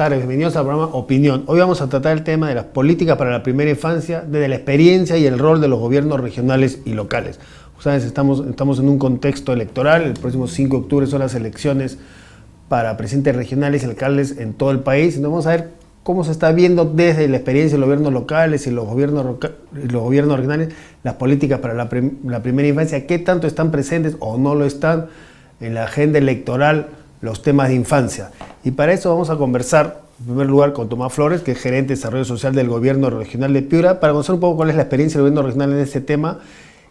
tardes, bienvenidos al programa Opinión. Hoy vamos a tratar el tema de las políticas para la primera infancia, desde la experiencia y el rol de los gobiernos regionales y locales. Ustedes estamos en un contexto electoral, el próximo 5 de octubre son las elecciones para presidentes regionales y alcaldes en todo el país. Entonces vamos a ver cómo se está viendo desde la experiencia de los gobiernos locales y los gobiernos regionales las políticas para la primera infancia, qué tanto están presentes o no lo están en la agenda electoral los temas de infancia. Y para eso vamos a conversar, en primer lugar, con Tomás Flores, que es gerente de Desarrollo Social del Gobierno Regional de Piura, para conocer un poco cuál es la experiencia del Gobierno Regional en este tema,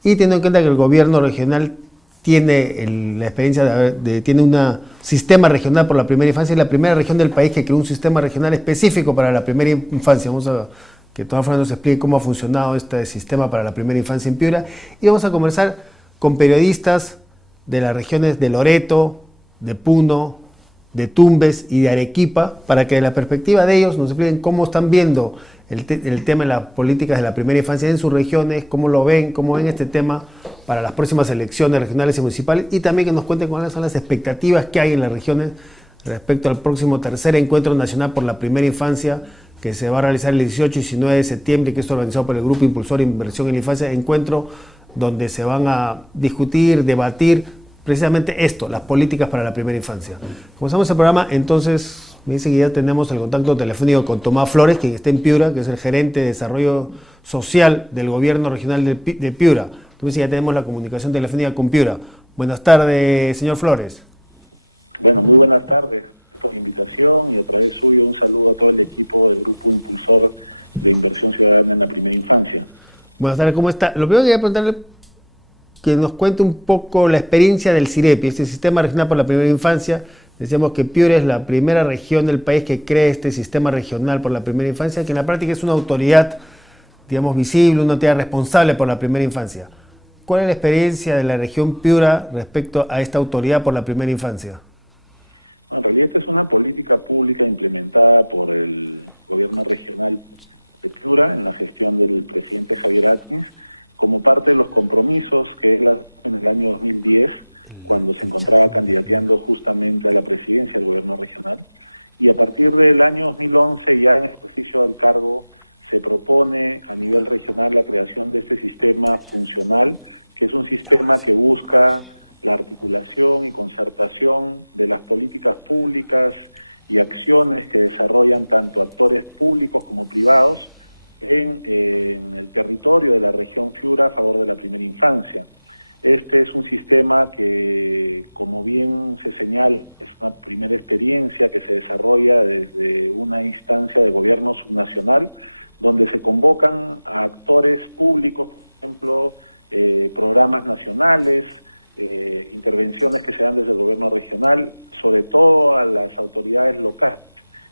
y teniendo en cuenta que el Gobierno Regional tiene la experiencia tiene un sistema regional por la primera infancia, es la primera región del país que creó un sistema regional específico para la primera infancia. Vamos a que Tomás Flores nos explique cómo ha funcionado este sistema para la primera infancia en Piura, y vamos a conversar con periodistas de las regiones de Loreto, de Puno, de Tumbes y de Arequipa, para que de la perspectiva de ellos nos expliquen cómo están viendo el tema de las políticas de la primera infancia en sus regiones, cómo ven este tema para las próximas elecciones regionales y municipales, y también que nos cuenten cuáles son las expectativas que hay en las regiones respecto al próximo tercer encuentro nacional por la primera infancia, que se va a realizar el 18 y 19 de septiembre, que es organizado por el Grupo Impulsor Inversión en la Infancia, encuentro donde se van a discutir, debatir precisamente esto, las políticas para la primera infancia. Comenzamos el programa, entonces me dice que ya tenemos el contacto telefónico con Tomás Flores, quien está en Piura, que es el gerente de Desarrollo Social del Gobierno Regional de Piura. Entonces ya tenemos la comunicación telefónica con Piura. Buenas tardes, señor Flores. Bueno, muy buenas tardes por la invitación, y a través suyo un saludo a todo el equipo del Grupo Impulsor de Inversión Ciudadana en la Primera Infancia. Buenas tardes, ¿cómo está? Lo primero que quería preguntarle, que nos cuente un poco la experiencia del CIREPI, este Sistema Regional por la Primera Infancia. Decíamos que Piura es la primera región del país que crea este Sistema Regional por la Primera Infancia, que en la práctica es una autoridad, digamos, visible, una autoridad responsable por la primera infancia. ¿Cuál es la experiencia de la región Piura respecto a esta autoridad por la primera infancia? Bueno, en realidad esta es una política pública implementada por el Gobierno Regional de Piura en la gestión del presidente Javier Atkins, como parte de los compromisos que él en el año 2010, cuando se encontraba candidateando justamente a la presidencia del gobierno regional, y a partir del año 2011, ya en ejercicio del cargo, se propone a nivel regional la creación de este sistema funcional, que es un sistema que busca la articulación y concertación de las políticas públicas y acciones que desarrollan tanto actores públicos como privados en el territorio de la región Piura a favor de la primera infancia. Este es un sistema que, como bien se señala, es una primera experiencia que se desarrolla desde una instancia de gobierno subnacional, donde se convocan a actores públicos, por ejemplo, programas nacionales, intervenciones que se dan desde el gobierno regional, sobre todo a las autoridades locales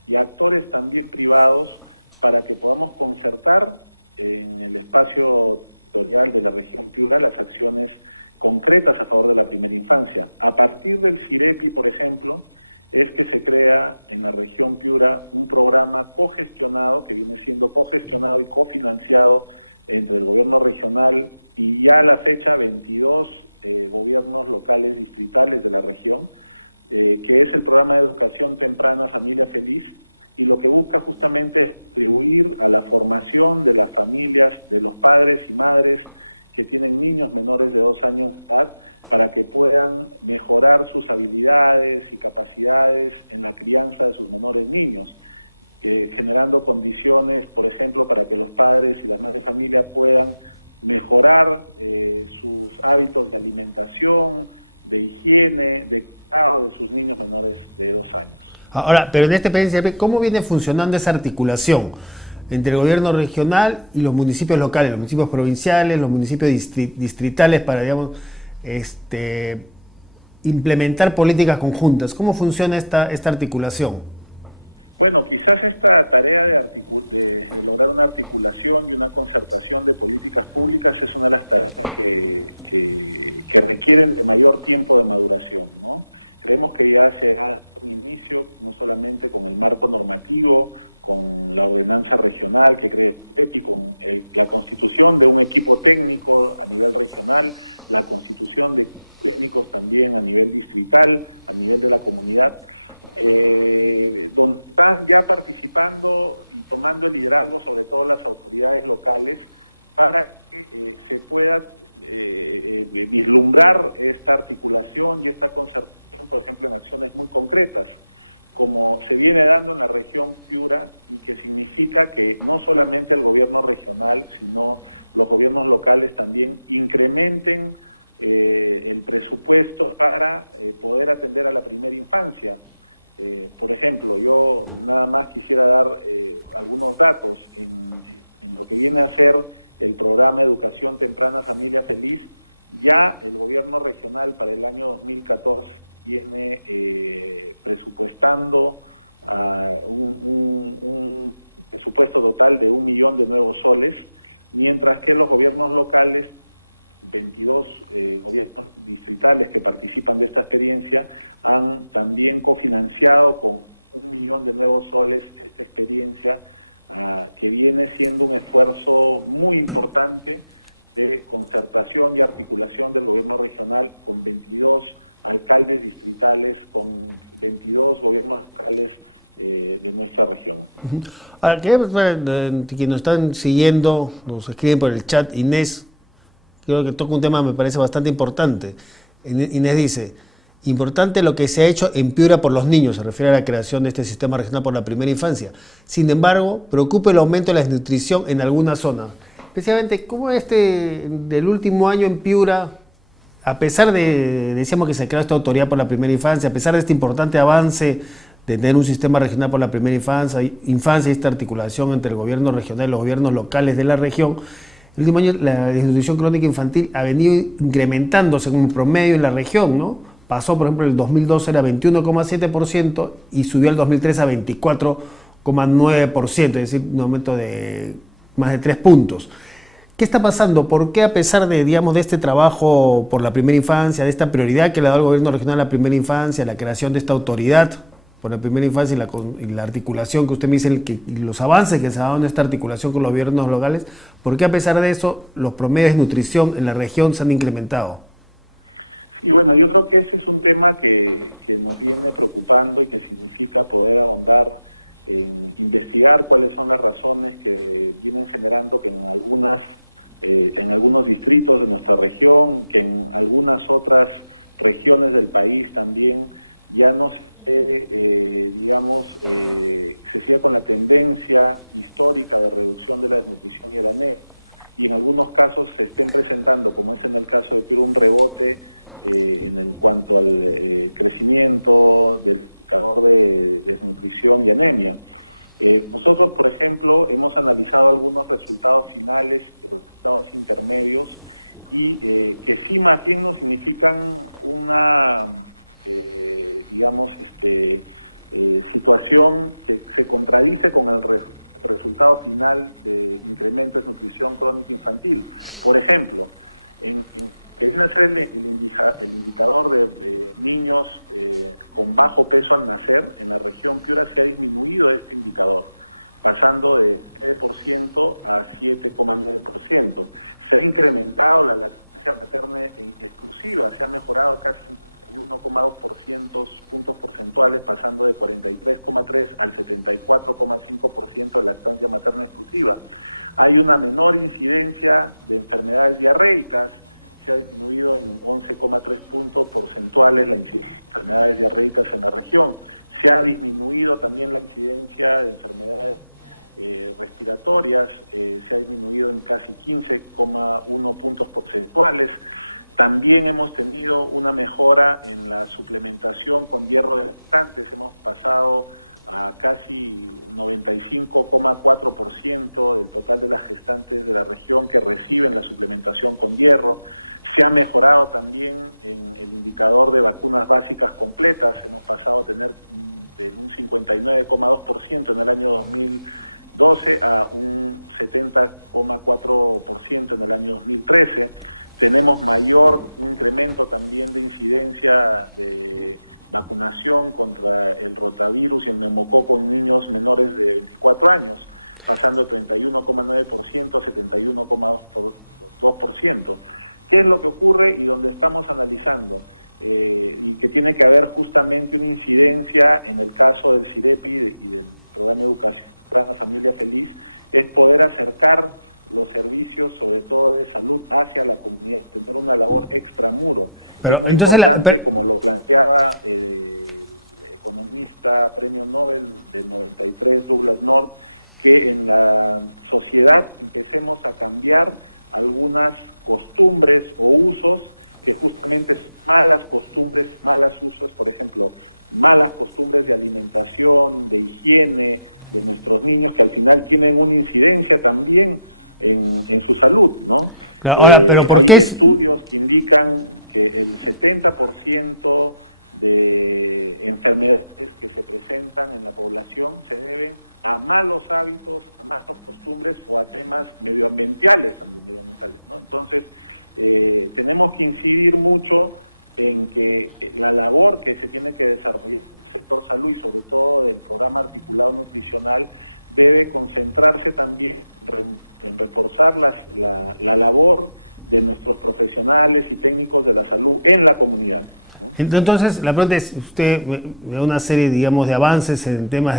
y a actores también privados, para que podamos concertar en el espacio territorial de la región Piura las acciones concretas a favor de la primera infancia. A partir del CIREPI, por ejemplo, es que se crea en la región Piura un programa cogestionado, que viene siendo cogestionado y cofinanciado entre el gobierno regional y ya a la fecha 22 gobiernos locales distritales de la región, que es el programa de educación temprana Familia Feliz, y lo que busca justamente es contribuir a la formación de las familias, de los padres y madres que tienen niños menores de 2 años de edad, para que puedan mejorar sus habilidades y capacidades en la crianza de sus menores niños, generando condiciones, por ejemplo, para que los padres y las madres de familia puedan mejorar sus hábitos de alimentación, de higiene, de cuidado de sus niños menores de 2 años. Ahora, pero en esta experiencia, ¿cómo viene funcionando esa articulación entre el gobierno regional y los municipios locales, los municipios provinciales, los municipios distritales, para, digamos, implementar políticas conjuntas? ¿Cómo funciona esta articulación? Bueno, quizás esta tarea de lograr una articulación y una concertación de políticas públicas es una de las tareas que requieren de mayor tiempo de maduración, ¿no? Creemos que ya se ha un inicio, no solamente con el marco normativo, con la ordenanza regional que crea EPI, con la constitución de un equipo técnico a nivel regional, la constitución de técnicos también a nivel distrital, a nivel de la comunidad, donde están ya participando y tomando el liderazgo, sobre todo las autoridades locales, para que se pueda vislumbrar esta articulación y esta concertación, por ejemplo, en acciones muy concretas, como se viene dando en la región Piura, y que significa que no solamente el gobierno regional, sino los gobiernos locales también incrementen el presupuesto para poder atender a la primera infancia. Por ejemplo, yo nada más quisiera dar algunos datos en lo que viene a ser el programa Educación Temprana Familia Feliz. Ya el gobierno regional para el año 2014 viene presupuestando un presupuesto total de 1 millón de nuevos soles, mientras que los gobiernos locales, 22 gobiernos distritales que participan de esta experiencia, han también cofinanciado con 1 millón de nuevos soles esta experiencia, que viene siendo un esfuerzo muy importante de concertación y articulación del gobierno regional con 22 alcaldes distritales, con 22 gobiernos locales de nuestra región. Ahora, quienes nos están siguiendo, nos escriben por el chat. Inés, creo que toca un tema que me parece bastante importante. Inés dice: importante lo que se ha hecho en Piura por los niños, se refiere a la creación de este sistema regional por la primera infancia. Sin embargo, preocupa el aumento de la desnutrición en algunas zonas. Especialmente, ¿cómo del último año en Piura, a pesar de, decíamos que se creó esta autoridad por la primera infancia, a pesar de este importante avance de tener un sistema regional por la primera infancia y esta articulación entre el gobierno regional y los gobiernos locales de la región, el último año la desnutrición crónica infantil ha venido incrementándose como promedio en la región, ¿no? Pasó, por ejemplo, el 2012 era 21,7% y subió el 2003 a 24,9%, es decir, un aumento de más de 3 puntos. ¿Qué está pasando? ¿Por qué, a pesar de, digamos, de este trabajo por la primera infancia, de esta prioridad que le ha dado el gobierno regional a la primera infancia, la creación de esta autoridad por la primera infancia y la articulación que usted me dice, y los avances que se ha dado en esta articulación con los gobiernos locales, ¿por qué, a pesar de eso, los promedios de nutrición en la región se han incrementado? Y bueno, yo creo que ese es un tema que nos viene preocupando y que significa poder ahondar en investigar cuáles son las razones que vienen generando que en algunos distritos de nuestra región, que en algunas otras regiones del país también ya no se siga con la tendencia histórica de reducción de la desnutrición y el anemia, y en algunos casos se estén presentando, como es en el caso de Piura, un rebote en cuanto al crecimiento del indicador de desnutrición y anemia. Nosotros, por ejemplo, hemos analizado algunos resultados finales y resultados intermedios y que sí más bien nos significan una, situación que se contradice con el resultado final de incremento de desnutrición crónica infantil. Por ejemplo, que viene a ser el indicador de niños con bajo peso al nacer, en la región Piura se ha disminuido este indicador, pasando de 9% a 7,9%. Se ha incrementado la lactancia materna exclusiva, se ha mejorado casi 1,2% puntos porcentuales, pasando de 43,3% al 74,5% de lactancia materna exclusiva. Hay una menor incidencia de enfermedades diarreicas, se ha disminuido en 11,3 puntos porcentuales la incidencia de enfermedades diarreicas en la región. Se ha disminuido también la incidencia de enfermedades respiratorias, se ha disminuido en casi 15,1 puntos porcentuales. También hemos tenido una mejora en la suplementación con hierro de lactantes, hemos pasado a casi 95,4% del total de las gestantes de la región que reciben la suplementación con hierro. Se ha mejorado también en el indicador de vacunas básicas completas, hemos pasado a tener de un 59,2% en el año 2012 a un 70,4% en el año 2013. Tenemos un incremento también de incidencia de vacunación contra el rotavirus y el neumococo en niños menores de 24 años, pasando de 31,9% a 71,2%. ¿Qué es lo que ocurre y donde estamos analizando? y que tiene que haber justamente una incidencia en el caso del CIREPI y del programa de educación para la familia feliz, es poder acercar los servicios, sobre todo de salud, hacia la comunidad, tener una labor extramuro. Pero es muy entonces importante, como lo planteaba el economista premio Nobel del 93, Douglas North, que en la sociedad empecemos a cambiar algunas costumbres o usos que justamente son malas costumbres, malos usos, por ejemplo, malas costumbres de alimentación, de higiene de nuestros niños, que al final tienen una incidencia también en su salud, ¿no? Ahora, pero ¿por hay qué estudios que indican que el 70% de enfermedades que se presentan en la población se deben a malos hábitos, a malas costumbres o a temas medioambientales también, ¿no? Entonces, tenemos que incidir mucho en que la labor que se tiene que desarrollar en el sector salud y sobre todo del programa articulado nutricional debe concentrarse también en reforzar la labor de nuestros profesionales y técnicos de la salud en la comunidad, ¿no? Entonces, la pregunta es, usted ve una serie, digamos, de avances en temas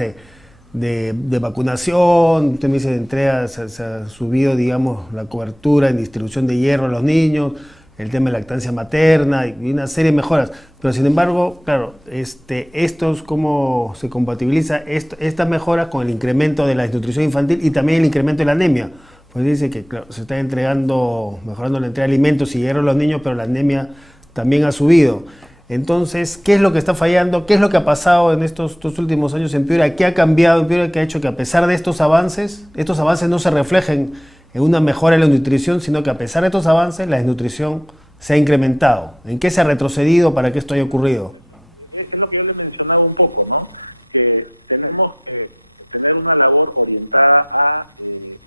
de vacunación, usted me dice de entrega, se ha subido, digamos, la cobertura en distribución de hierro a los niños, el tema de lactancia materna y una serie de mejoras, pero sin embargo, claro, estos, ¿cómo se compatibiliza estas mejoras con el incremento de la desnutrición infantil y también el incremento de la anemia? Pues dice que, claro, se está mejorando la entrega de alimentos y hierro a los niños, pero la anemia también ha subido. Entonces, ¿qué es lo que está fallando? ¿Qué es lo que ha pasado en estos últimos años en Piura? ¿Qué ha cambiado en Piura que ha hecho que a pesar de estos avances no se reflejen en una mejora en la nutrición, sino que a pesar de estos avances, la desnutrición se ha incrementado? ¿En qué se ha retrocedido para que esto haya ocurrido? Es lo que yo le mencionaba un poco, ¿no? Que tenemos que tener una labor orientada a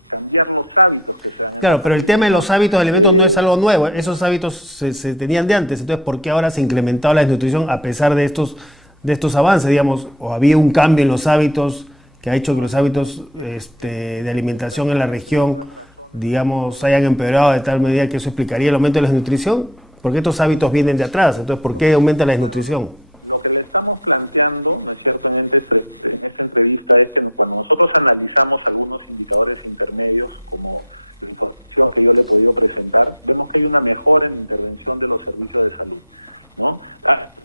cambiar los hábitos que se dan. Claro, pero el tema de los hábitos de alimentos no es algo nuevo. Esos hábitos se tenían de antes. Entonces, ¿por qué ahora se ha incrementado la desnutrición a pesar de estos avances, digamos? ¿O había un cambio en los hábitos que ha hecho que los hábitos de alimentación en la región, digamos, hayan empeorado de tal medida que eso explicaría el aumento de la desnutrición? Porque estos hábitos vienen de atrás. Entonces, ¿por qué aumenta la desnutrición? Lo que le estamos planteando, ¿no es cierto?, en esta entrevista es que cuando nosotros analizamos algunos indicadores intermedios, como la información que yo le he podido presentar, vemos que hay una mejora en intervención de los servicios de salud, ¿no?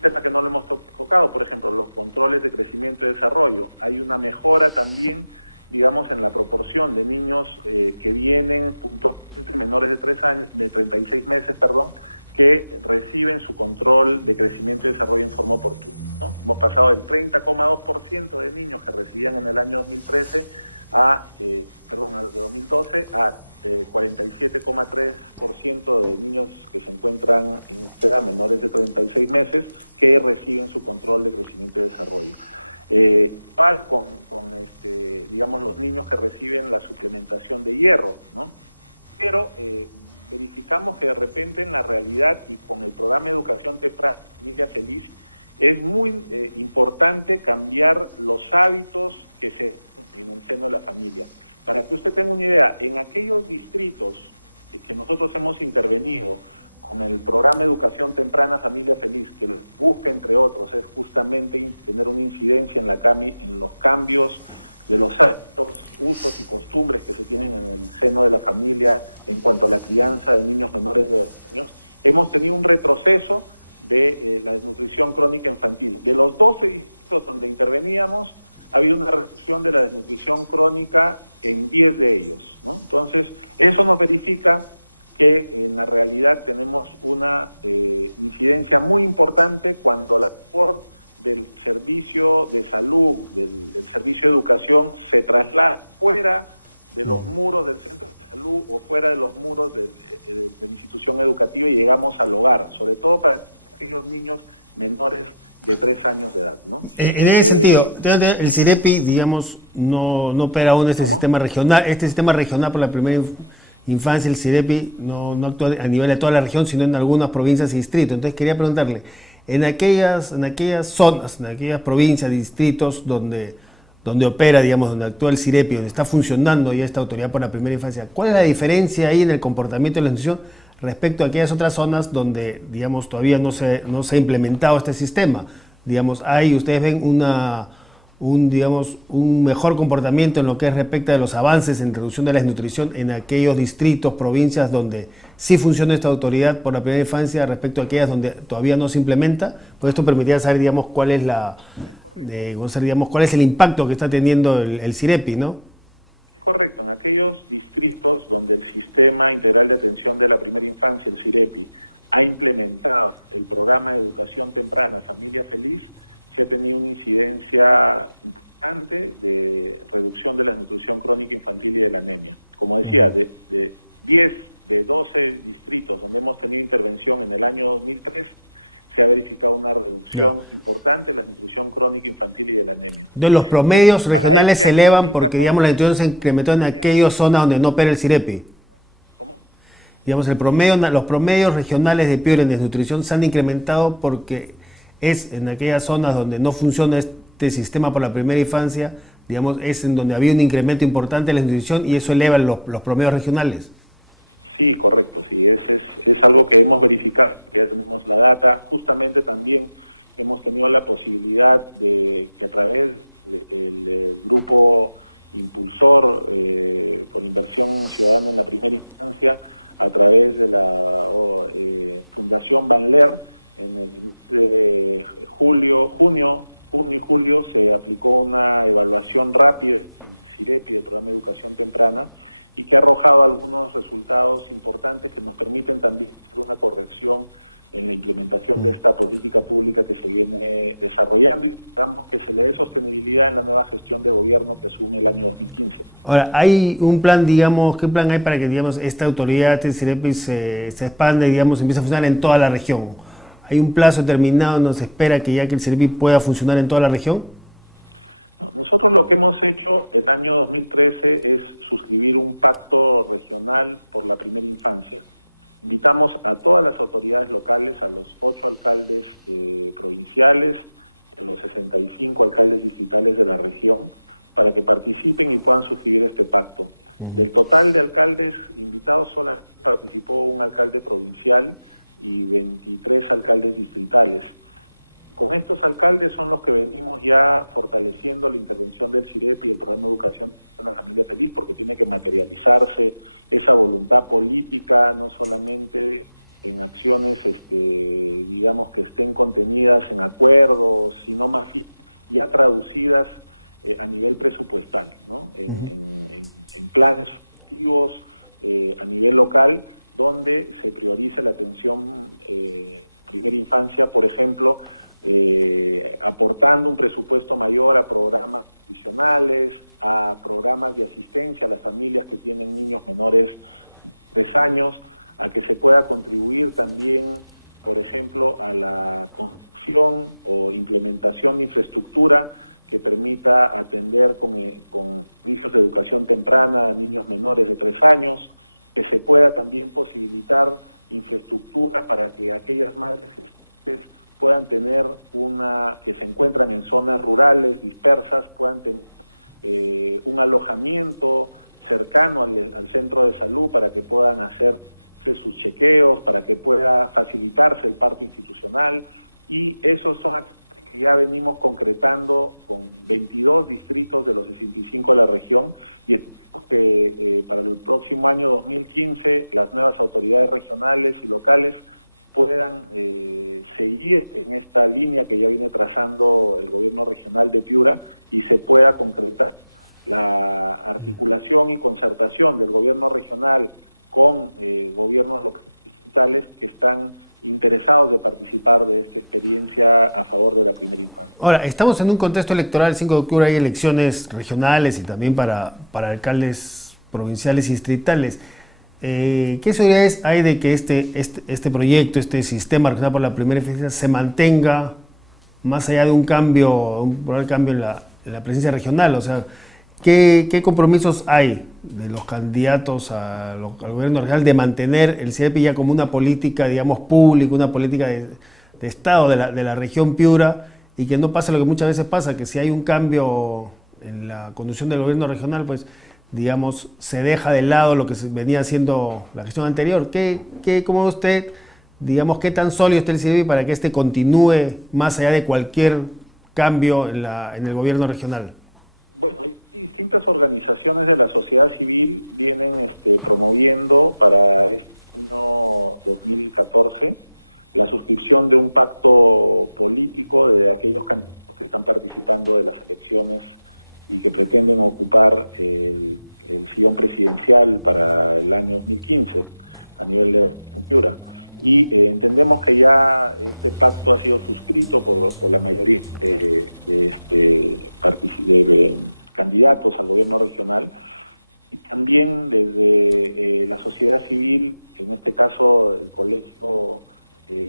Tema que no le hemos tocado, por ejemplo, los controles de crecimiento y desarrollo. Hay una mejora también, digamos, en la proporción de niños que vienen puntualmente menores de 36 meses, que reciben su control de crecimiento y desarrollo en forma oportuna, ¿no? Hemos pasado del 30,2% de niños que recibían en el año 2013 de 2012 a 47,3% de niños que se encuentran en edad menores de 36 meses que reciben su control de crecimiento y desarrollo. Igual con digamos, los niños que reciben la suplementación de hierro, ¿no? Pero verificamos que de repente en la realidad y con el programa de educación temprana Familia Feliz es muy importante cambiar los hábitos que se en el seno de la familia. Para que usted tenga una idea, en aquellos distritos que nosotros hemos intervenido con el programa de educación temprana Familia Feliz, que busca, entre otros, es justamente tener una incidencia en los cambios de los hábitos, usos y costumbres que se tienen en el seno de la familia en cuanto a la crianza de niños menores de 2 años, hemos tenido un retroceso de la desnutrición crónica infantil. De los 12 distritos donde interveníamos, ha habido una reducción de la desnutrición crónica en 10 de ellos, ¿no? Entonces, eso nos verifica que en la realidad tenemos una incidencia muy importante cuando la labor del servicio de salud, del servicio de educación, se traslada fuera de los muros del centro de salud o fuera de los muros de la institución educativa y llegamos al hogar, sobre todo para aquellos niños menores de 3 años de edad, ¿no? En ese sentido, el CIREPI, digamos, no opera aún sistema regional. Este sistema regional por la primera infancia, el CIREPI no actúa a nivel de toda la región, sino en algunas provincias y distritos. Entonces quería preguntarle, en aquellas zonas, en aquellas provincias, distritos donde opera, digamos, donde actúa el CIREPI, donde está funcionando ya esta autoridad por la primera infancia, ¿cuál es la diferencia ahí en el comportamiento de la institución respecto a aquellas otras zonas donde, digamos, todavía no se ha implementado este sistema. Digamos, ustedes ven un mejor comportamiento en lo que es respecto de los avances en reducción de la desnutrición en aquellos distritos, provincias donde sí funciona esta autoridad por la primera infancia respecto a aquellas donde todavía no se implementa. Pues esto permitiría saber, digamos, cuál es el impacto que está teniendo el CIREPI, ¿no? Correcto, en aquellos distritos donde el Sistema Integral de Atención de la Primera Infancia, el CIREPI, ha implementado el programa de educación temprana Familia Feliz, se ha tenido una incidencia importante de reducción de la desnutrición crónica infantil y de la anemia. Como decía, de 12 distritos donde hemos tenido intervención en el año 2003, se ha verificado una reducción importante de la desnutrición crónica infantil y de la anemia. Entonces los promedios regionales se elevan porque, digamos, la nutrición se incrementó en aquellas zonas donde no opera el CIREPI. ¿Cómo? Digamos, los promedios regionales de Piura en desnutrición se han incrementado porque es en aquellas zonas donde no funciona este sistema por la primera infancia, digamos, es en donde había un incremento importante de la desnutrición y eso eleva los promedios regionales. Sí, correcto, sí, es algo que hemos verificado, ya tenemos la data. Justamente también hemos tenido la posibilidad de que a través del grupo impulsor por inversión ciudadana en la primera instancia, a través de la Fundación Banler, en el de junio y julio se aplicó una evaluación rápida del CIREPI, del Programa de Educación Temprana, y que ha arrojado algunos resultados importantes que nos permiten también hacer una corrección en la implementación de esta política pública que se viene desarrollando y esperamos que se le dé sostenibilidad en la nueva gestión de gobierno que asume el año 2015. Ahora, ¿hay un plan, digamos, qué plan hay para que, digamos, esta autoridad, el CIREPI, se expande, digamos, empiece a funcionar en toda la región? ¿Hay un plazo determinado donde se espera que ya que el CIREPI pueda funcionar en toda la región? Nosotros lo que hemos hecho el año 2013 es suscribir un pacto regional por la primera infancia. Invitamos a todas las autoridades locales, a los 8 alcaldes provinciales, a los 65 alcaldes distritales de la región, para que participen y puedan suscribir este pacto. Del total de alcaldes invitados, solamente participó un alcalde provincial y 23 alcaldes distritales. Con estos alcaldes son los que venimos ya fortaleciendo la intervención del CIREPI y el Programa de Educación en la Familia Feliz, porque tiene que materializarse esa voluntad política, no solamente en acciones, digamos, que estén contenidas en acuerdos, sino más ya traducidas a nivel presupuestal, ¿no? En planes activos a nivel local, donde se prioriza la atención primera infancia, por ejemplo, aportando un presupuesto mayor a programas adicionales, a programas de asistencia a las familias que tienen niños menores de 3 años, a que se pueda contribuir también, por ejemplo, a la construcción o implementación de infraestructura que permita atender con servicios de educación temprana a niños menores de 3 años, que se pueda también posibilitar infraestructura para que aquellas madres puedan tener que se encuentran en zonas rurales dispersas, puedan tener un alojamiento cercano al centro de salud para que puedan hacerse sus chequeos, para que pueda facilitarse el parto institucional, y esos son acciones que ya venimos concretando con 22 distritos de los 65 de la región, y esperamos que para el próximo año 2015 las nuevas autoridades regionales y locales puedan seguir en esta línea que ya viene trazando el gobierno regional de Piura y se pueda concretar la articulación y concertación del gobierno regional con gobiernos locales que están interesados de participar de esta experiencia a favor de la primera infancia. Ahora, estamos en un contexto electoral, el 5 de octubre hay elecciones regionales y también para alcaldes provinciales y distritales. ¿Qué seguridades hay de que este proyecto, este sistema regional por la primera infancia se mantenga más allá de un probable cambio en la presencia regional? O sea, ¿qué compromisos hay de los candidatos al gobierno regional de mantener el CIREPI ya como una política, digamos, pública, una política de Estado de la región Piura, y que no pase lo que muchas veces pasa, que si hay un cambio en la conducción del gobierno regional, pues digamos, se deja de lado lo que venía haciendo la gestión anterior. ¿Cómo usted, digamos, qué tan sólido está el CIREPI para que este continúe más allá de cualquier cambio en el gobierno regional? Bueno, hay distintas organizaciones de la sociedad civil vienen promoviendo para este año 2014 la suscripción de un pacto político de aquellos candidatos que están participando de las elecciones y que pretenden ocupar el sillón presidencial para el año 2015 a nivel de Piura. Y entendemos que ya este pacto ha sido suscrito por la mayoría de candidatos al gobierno regional, y también desde la sociedad civil, en este caso el Colegio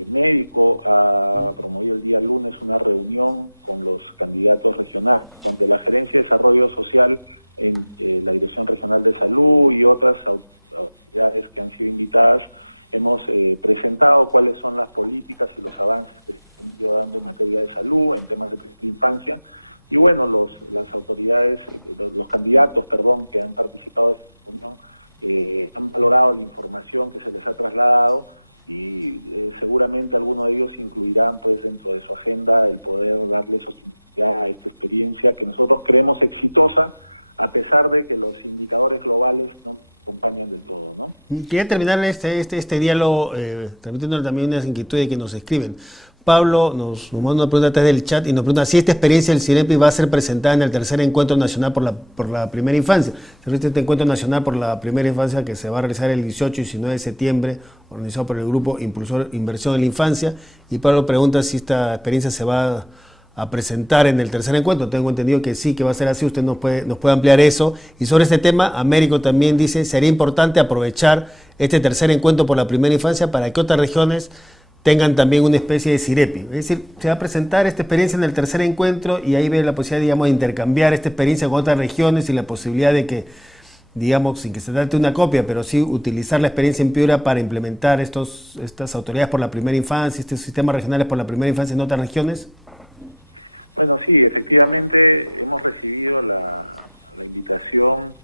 Médico ha promovido el día lunes una reunión con los candidatos regionales, donde la Gerencia de Desarrollo Social en la Dirección Regional de Salud y otras autoridades que han sido invitadas, hemos presentado cuáles son las políticas y los avances que se han ido dando en materia de salud, en temas de infancia, y bueno, las autoridades, los candidatos, que han participado de esta reunión, han valorado la información que se les ha trasladado y seguramente algunos de ellos incluirán pues dentro de su agenda el poder darle sostenibilidad a esta experiencia que nosotros creemos exitosa, a pesar de que los indicadores globales no acompañan del todo, ¿no? Quería terminar este diálogo transmitiendo también unas inquietudes que nos escriben. Pablo nos manda una pregunta a través del chat y nos pregunta si esta experiencia del CIREPI va a ser presentada en el tercer encuentro nacional por la primera infancia. Este encuentro nacional por la primera infancia que se va a realizar el 18 y 19 de septiembre, organizado por el Grupo Impulsor Inversión en la Infancia. Y Pablo pregunta si esta experiencia se va a presentar en el tercer encuentro. Tengo entendido que sí, que va a ser así. Usted nos puede ampliar eso. Y sobre este tema, Américo también dice, sería importante aprovechar este tercer encuentro por la primera infancia para que otras regiones tengan también una especie de CIREPI. Es decir, se va a presentar esta experiencia en el tercer encuentro y ahí ve la posibilidad, digamos, de intercambiar esta experiencia con otras regiones y la posibilidad de que, digamos, sin que se trate de una copia, pero sí utilizar la experiencia en Piura para implementar estas autoridades por la primera infancia, estos sistemas regionales por la primera infancia en otras regiones. Bueno, sí, efectivamente hemos recibido la invitación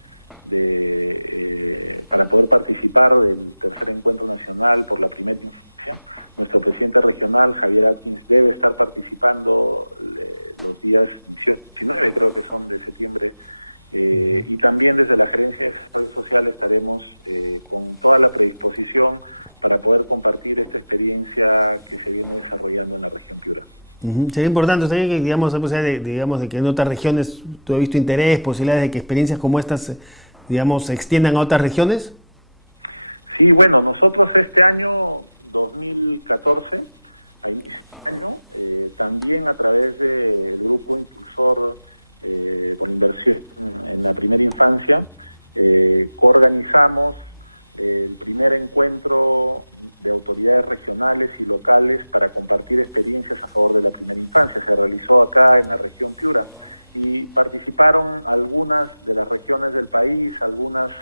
para poder participar del tercer encuentro nacional por la primera infancia. Nuestro presidente regional, Javier Atkins, debe estar participando los días 18, 19, creo que son de septiembre, y también desde la Gerencia de Desarrollo Social estaremos con toda la predisposición para poder compartir esta experiencia que se viene desarrollando en la región Piura. Sería importante, ¿sí? Que, digamos, de que en otras regiones tú has visto interés, posibilidades de que experiencias como estas, digamos, se extiendan a otras regiones. Sí, bueno, nosotros este año 2014, a inicio de año, también a través del Grupo Impulsor por Inversión en la Primera Infancia, coorganizamos el primer encuentro de autoridades regionales y locales para compartir experiencias a favor de la primera infancia. Se realizó acá en la región Piura y participaron algunas de las regiones del país, algunas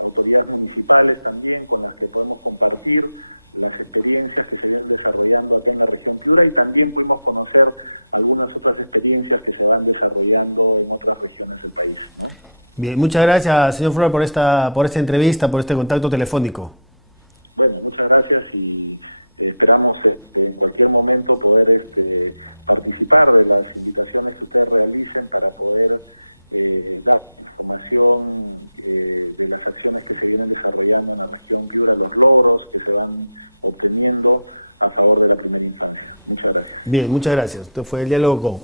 autoridades municipales también con las que podemos compartir las experiencias que se vienen desarrollando acá en la región Piura, y también pudimos conocer algunas otras experiencias que se van desarrollando en otras regiones del país, ¿no? Bien, muchas gracias, señor Flores, por esta entrevista, por este contacto telefónico. Bueno, muchas gracias y esperamos en cualquier momento poder participar de las invitaciones que ustedes realicen para poder dar información de las acciones que se vienen desarrollando en la región Piura, los logros que se van obteniendo a favor de la primera infancia. Muchas gracias. Bien, muchas gracias. Esto fue el diálogo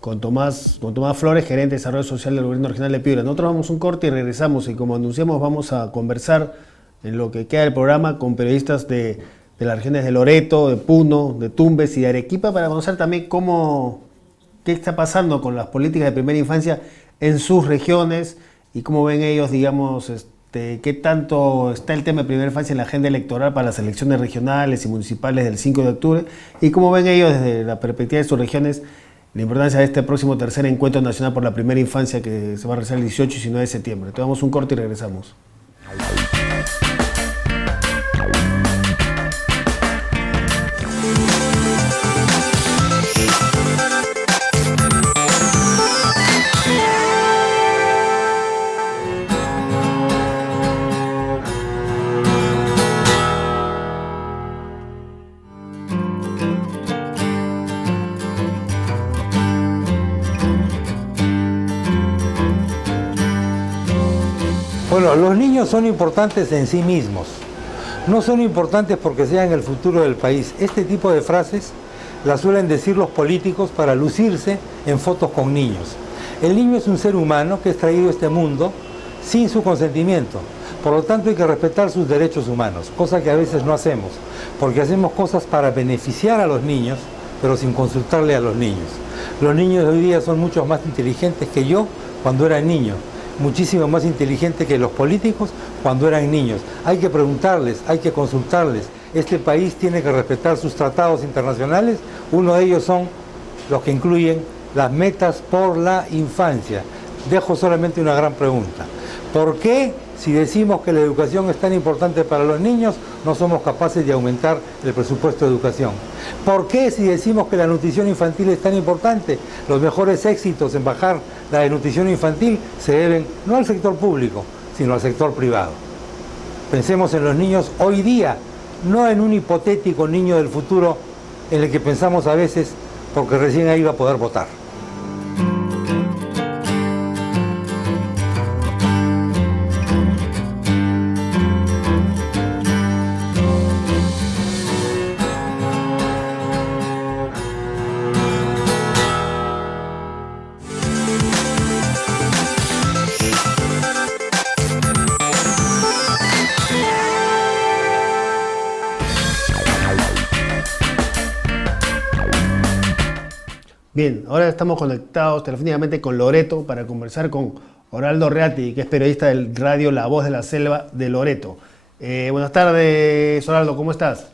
con Tomás Flores, gerente de Desarrollo Social del Gobierno Regional de Piura. Nosotros vamos a un corte y regresamos, y como anunciamos vamos a conversar en lo que queda del programa con periodistas de las regiones de Loreto, de Puno, de Tumbes y de Arequipa, para conocer también qué está pasando con las políticas de primera infancia en sus regiones y cómo ven ellos, digamos, qué tanto está el tema de primera infancia en la agenda electoral para las elecciones regionales y municipales del 5 de octubre y cómo ven ellos desde la perspectiva de sus regiones la importancia de este próximo tercer encuentro nacional por la primera infancia que se va a realizar el 18 y 19 de septiembre. Tomamos un corte y regresamos. Bueno, los niños son importantes en sí mismos. No son importantes porque sean el futuro del país. Este tipo de frases las suelen decir los políticos para lucirse en fotos con niños. El niño es un ser humano que es traído a este mundo sin su consentimiento. Por lo tanto, hay que respetar sus derechos humanos, cosa que a veces no hacemos, porque hacemos cosas para beneficiar a los niños, pero sin consultarle a los niños. Los niños de hoy día son mucho más inteligentes que yo cuando era niño, muchísimo más inteligentes que los políticos cuando eran niños. Hay que preguntarles, hay que consultarles. Este país tiene que respetar sus tratados internacionales. Uno de ellos son los que incluyen las metas por la infancia. Dejo solamente una gran pregunta. ¿Por qué, si decimos que la educación es tan importante para los niños, no somos capaces de aumentar el presupuesto de educación? ¿Por qué, si decimos que la nutrición infantil es tan importante, los mejores éxitos en bajar la desnutrición infantil se deben no al sector público, sino al sector privado? Pensemos en los niños hoy día, no en un hipotético niño del futuro en el que pensamos a veces porque recién ahí va a poder votar. Bien, ahora estamos conectados telefónicamente con Loreto para conversar con Oraldo Reati, que es periodista del radio La Voz de la Selva de Loreto. Buenas tardes, Oraldo, ¿cómo estás?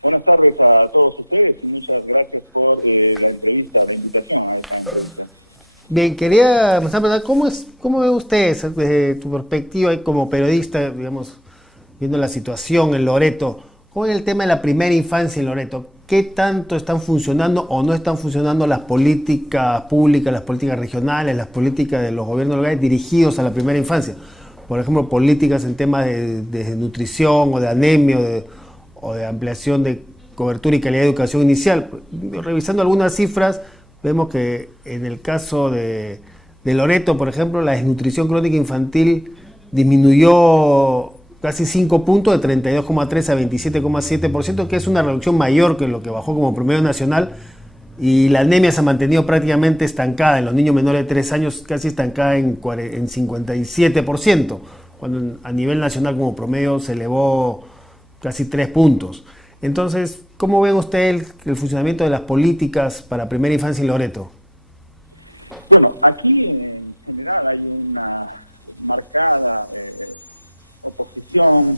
Buenas tardes a todos ustedes y muchas gracias por la entrevista, la invitación a esta entrevista. Bien, quería empezar a preguntar, ¿cómo ve usted desde tu perspectiva como periodista, digamos, viendo la situación en Loreto? ¿Cómo es el tema de la primera infancia en Loreto? ¿Qué tanto están funcionando o no están funcionando las políticas públicas, las políticas regionales, las políticas de los gobiernos locales dirigidos a la primera infancia? Por ejemplo, políticas en temas de nutrición o de anemia o de ampliación de cobertura y calidad de educación inicial. Revisando algunas cifras, vemos que en el caso de Loreto, por ejemplo, la desnutrición crónica infantil disminuyó casi 5 puntos, de 32,3 a 27,7%, que es una reducción mayor que lo que bajó como promedio nacional, y la anemia se ha mantenido prácticamente estancada en los niños menores de 3 años, casi estancada en 57%, cuando a nivel nacional como promedio se elevó casi 3 puntos. Entonces, ¿cómo ve usted el funcionamiento de las políticas para primera infancia en Loreto? Bueno, aquí en general hay una marcada oposición,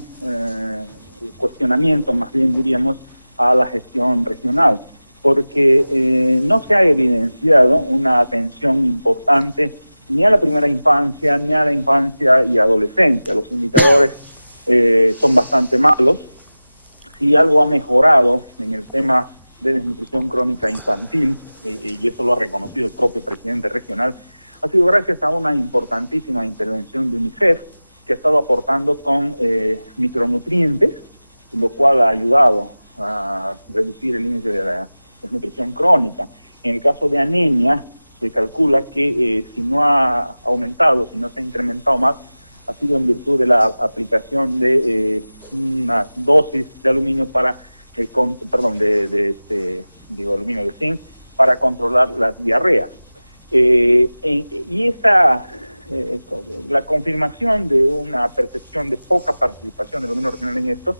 cuestionamiento más bien diríamos, a la gestión regional, porque no se ha evidenciado una atención importante ni a la primera infancia, ni a la infancia y adolescencia. Los indicadores son bastante malos. Si algo ha mejorado en el tema de desnutrición crónica infantil, y eso lo ha reconocido el propio presidente regional, ha sido gracias a una importantísima intervención de UNICEF, que ha estado aportando con micronutrientes, lo cual ha ayudado a reducir el índice de la desnutrición crónica. En el caso de anemia, se calcula que si no ha aumentado, si no se ha incrementado más, ha sido en virtud de la aplicación de una dosis de aluminio para aluminio de zinc para controlar las diarreas. Y esta la confirmación de una percepción de poca participación del gobierno regional en esto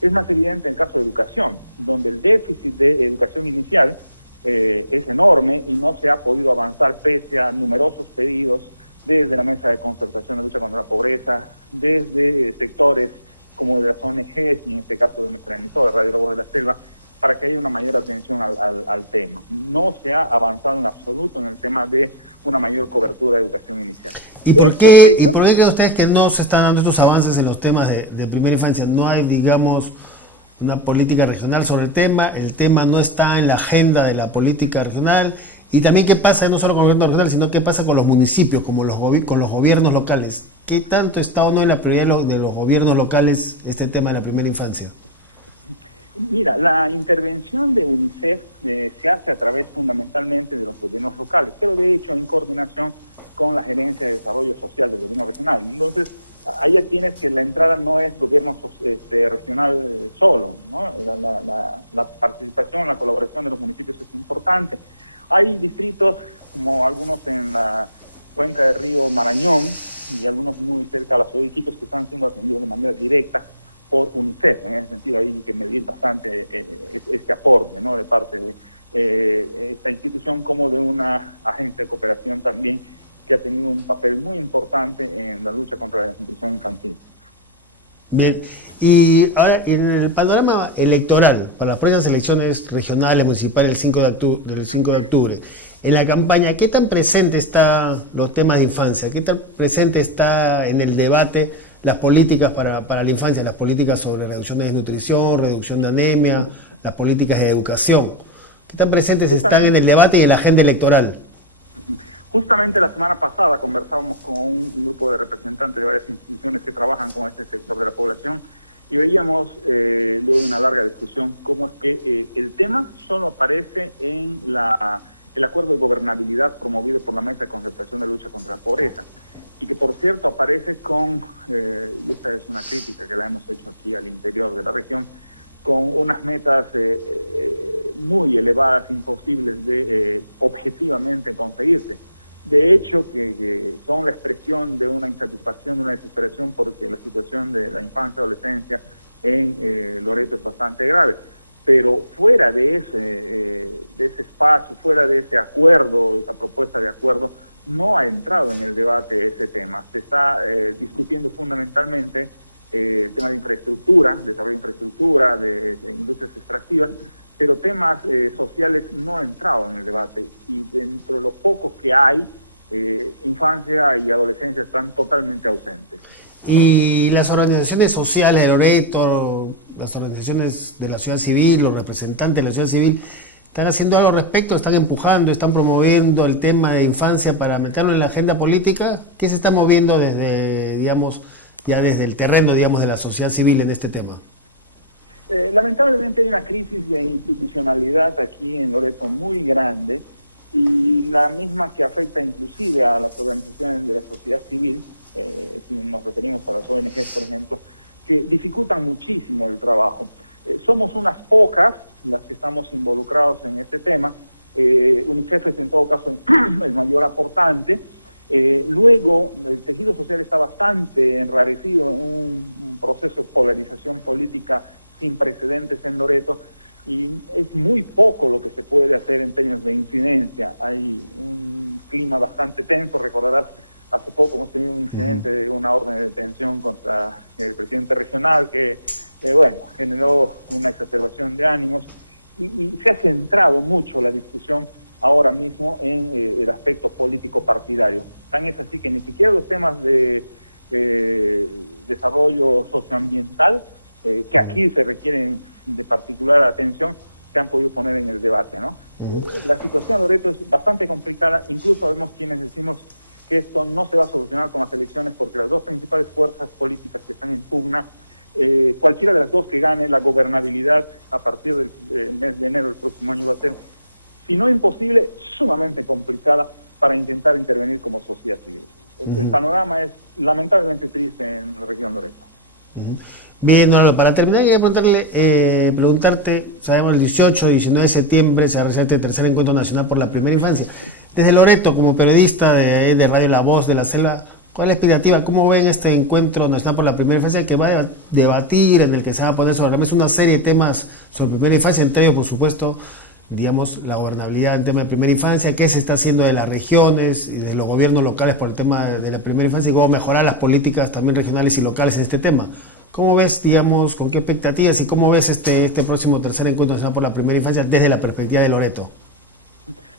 es más evidente en el caso de educación, donde el déficit de educación inicial es enorme y no se ha podido avanzar pese a numerosos pedidos desde la Mesa de Concertación de Lucha contra la Pobreza, desde sectores como de las ONGs y en este caso de nuestra emisora Radio La Voz de la Selva, para que haya una mayor atención al tema. No se ha avanzado en absoluto en el tema de una mayor cobertura de educación inicial. ¿Y por qué creen ustedes que no se están dando estos avances en los temas de primera infancia? ¿No hay, digamos, una política regional sobre el tema no está en la agenda de la política regional? Y también, ¿qué pasa no solo con el gobierno regional, sino qué pasa con los municipios, con los gobiernos locales? ¿Qué tanto está o no en la prioridad de los gobiernos locales este tema de la primera infancia? Mira, la intervención de UNICEF se hace a través fundamentalmente de los gobiernos locales, pero de hecho en coordinación con la Gerencia de Desarrollo Social del Gobierno Regional. Entonces, ahí ya tienes que la entrada no es gobierno regional solo, ¿no? La participación, la colaboración de los municipios es importante. Hay distritos, como algunos en la cuenca del río Marañón y algunos muy cerca a la ciudad de Iquitos, que están siendo atendidos de manera directa por UNICEF. En ese sentido, hay que medir bastante este aporte, ¿no?, de parte de esta institución, como de una agencia de cooperación también que ha tenido un papel muy importante en la lucha contra la desnutrición infantil. Bien, y ahora en el panorama electoral, para las próximas elecciones regionales, municipales del 5 de octubre, en la campaña, ¿qué tan presente están los temas de infancia? ¿Qué tan presente está en el debate las políticas para la infancia, las políticas sobre reducción de desnutrición, reducción de anemia, las políticas de educación? ¿Qué tan presentes están en el debate y en la agenda electoral? Justamente la semana pasada conversábamos con un grupo de representantes de varias instituciones que trabajan con este sector de la población y veíamos, luego de una larga discusión, cómo es que el tema solo aparece en el acuerdo de gobernabilidad promovido por la Mesa de Concertación de Lucha contra la Pobreza, y que por cierto aparece con, y esta es una crítica que la hemos hecho aquí al interior de la región, con unas metas muy elevadas, imposibles de objetivamente conseguirse. De hecho, que son la expresión de una insatisfacción, de una desesperación, porque la situación de la infancia y adolescencia en Loreto es bastante grave. Pero fuera de ese espacio, fuera de ese acuerdo, esa propuesta de acuerdo, no ha entrado en el debate ese tema. Se está discutiendo fundamentalmente el tema de infraestructura, desarrollo de infraestructura, de industrias extractivas, pero temas sociales no han entrado en el debate, y dentro de lo poco que hay, infancia y adolescencia están totalmente ausentes. Y las organizaciones sociales de Loreto, las organizaciones de la sociedad civil, los representantes de la sociedad civil, ¿están haciendo algo al respecto? ¿Están empujando, están promoviendo el tema de infancia para meterlo en la agenda política? ¿Qué se está moviendo desde, digamos, ya desde el terreno, digamos, de la sociedad civil en este tema? Lamentablemente hay una crisis de institucionalidad aquí en Loreto muy grande, y la misma que afecta inclusive a las organizaciones de la sociedad civil, si nos referimos a las ONGs, por ejemplo, que dificultan muchísimo el trabajo. Somos unas pocas las que estamos involucrados en este tema. UNICEF es en todo caso el mayor aportante. Luego, el tejido social está bastante enrarecido en un proceso de polarización política sin precedentes en Loreto, y es muy poco lo que se puede hacer en términos de incidencia. Hay un clima bastante tenso. Recordarás, hace poco hemos tenido un incidente de una orden de detención contra el presidente regional que generó una exacerbación de ánimos, y se ha centrado mucho la discusión ahora mismo en el aspecto político partidario. Tan es así que ni siquiera los temas de desarrollo socioambiental, que aquí se requieren de particular atención, se han podido poner en el debate, ¿no? La situación de Loreto es bastante complicada. Incluso vemos quienes decimos que esto no se va a solucionar con las elecciones, porque las dos principales fuerzas políticas que están en pugna, cualquiera de las dos que gane la gobernabilidad a partir del mes de enero del próximo año, va a ser, si no imposible, sumamente complicada para intentar intervenir como sociedad civil. El panorama es lamentablemente triste en la región Loreto. Bien, para terminar quería preguntarte, sabemos el 18 y 19 de septiembre se va a realizar este tercer encuentro nacional por la primera infancia. Desde Loreto, como periodista de Radio La Voz de la Selva, ¿cuál es la expectativa? ¿Cómo ven este encuentro nacional por la primera infancia que va a debatir, en el que se va a poner sobre la mesa una serie de temas sobre primera infancia, entre ellos, por supuesto, digamos, la gobernabilidad en tema de primera infancia, qué se está haciendo de las regiones y de los gobiernos locales por el tema de la primera infancia, y cómo mejorar las políticas también regionales y locales en este tema? ¿Cómo ves, digamos, con qué expectativas y cómo ves este próximo tercer encuentro nacional por la primera infancia desde la perspectiva de Loreto?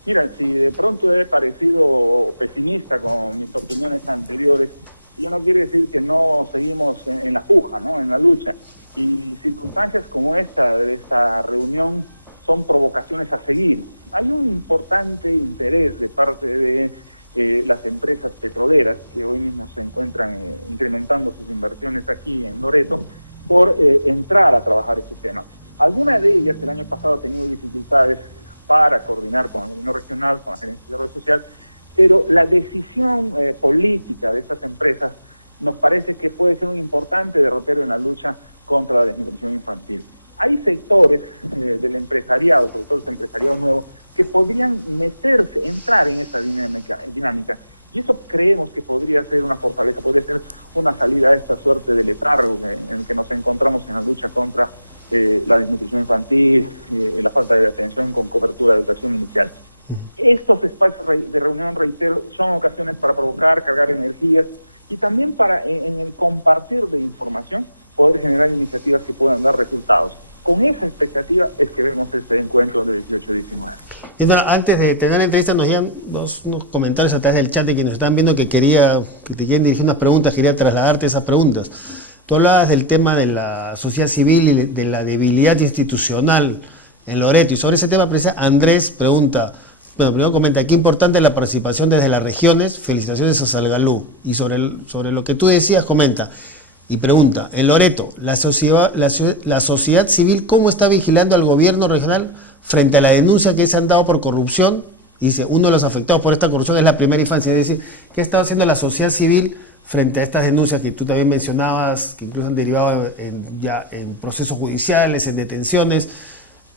Mira, si de pronto he parecido pesimista con mis opiniones anteriores, yo no quiere decir que no seguimos en la puja, ¿no?, en la lucha. Y circunstancias como esta, de esta reunión, son provocaciones a seguir. Hay un importante interés de parte de las empresas petroleras, que hoy mismo se encuentran incrementando sus inversiones aquí en Loreto, por entrar a trabajar este tema. Algunas de ellas el año pasado han tenido dificultades para coordinar con el gobierno regional, con la Gerencia de Desarrollo Social, pero la decisión política de estas empresas nos parece que puede ser un importante derrotero en la lucha contra la desnutrición infantil. Hay sectores del empresariado, sobre todo el empresariado nuevo, que podrían meterse, entrar en esta dinámica, y eso creemos que podría ser una fortaleza, podría ser una salida a esta suerte de letargo en el que nos encontramos en la lucha contra la desnutrición infantil, la falta de atención con cobertura de educación inicial. Estos espacios de reunión, reitero, son ocasiones para provocar, cargar energías y también para, en el compartir de información, poder generar iniciativas que puedan dar resultados. Con esa expectativa es que vemos este encuentro del 18-19. Antes de tener la entrevista nos llegan unos comentarios a través del chat de quienes están viendo que te quieren dirigir unas preguntas, quería trasladarte esas preguntas. Tú hablabas del tema de la sociedad civil y de la debilidad institucional en Loreto, y sobre ese tema Andrés pregunta, bueno, primero comenta, qué importante es la participación desde las regiones, felicitaciones a Salgalú, y sobre lo que tú decías comenta, y pregunta, en Loreto, la sociedad civil, ¿cómo está vigilando al gobierno regional frente a la denuncia que se han dado por corrupción? Dice, uno de los afectados por esta corrupción es la primera infancia. Es decir, ¿qué está haciendo la sociedad civil frente a estas denuncias que tú también mencionabas, que incluso han derivado en procesos judiciales, en detenciones,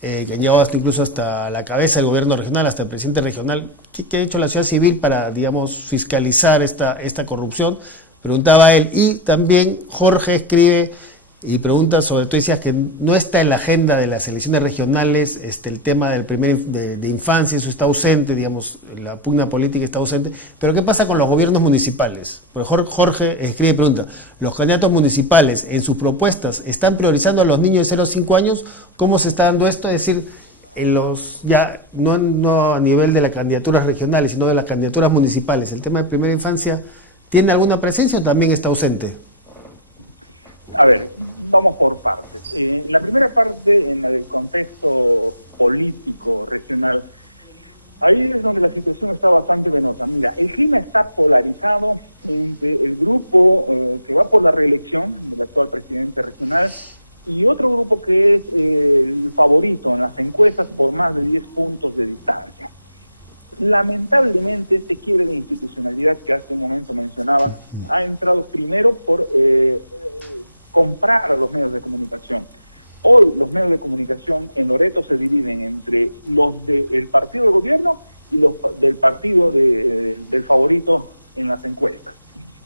que han llevado incluso hasta la cabeza del gobierno regional, hasta el presidente regional? ¿Qué ha hecho la sociedad civil para, digamos, fiscalizar esta corrupción? Preguntaba él. Y también Jorge escribe y pregunta sobre, tú decías que no está en la agenda de las elecciones regionales el tema del de infancia, eso está ausente, digamos, la pugna política está ausente, pero ¿qué pasa con los gobiernos municipales? Porque Jorge escribe y pregunta, ¿los candidatos municipales en sus propuestas están priorizando a los niños de 0 a 5 años? ¿Cómo se está dando esto? Es decir, no a nivel de las candidaturas regionales, sino de las candidaturas municipales, ¿el tema de primera infancia tiene alguna presencia o también está ausente? A ver, vamos por partes. La primera parte, en la del contexto político regional, ahí es donde la situación está bastante venosa. Mira, el clima está polarizado entre el grupo que va por la reelección del actual presidente regional y otro grupo que es el favorito en las encuestas por más de 10 puntos de distancia. Lamentablemente, este quiebre de institucionalidad que hace un momento mencionaba ha entrado primero por comprar a los medios de comunicación. Hoy los medios de comunicación en Loreto se dividen entre los del partido de gobierno y los del partido del favorito en las encuestas.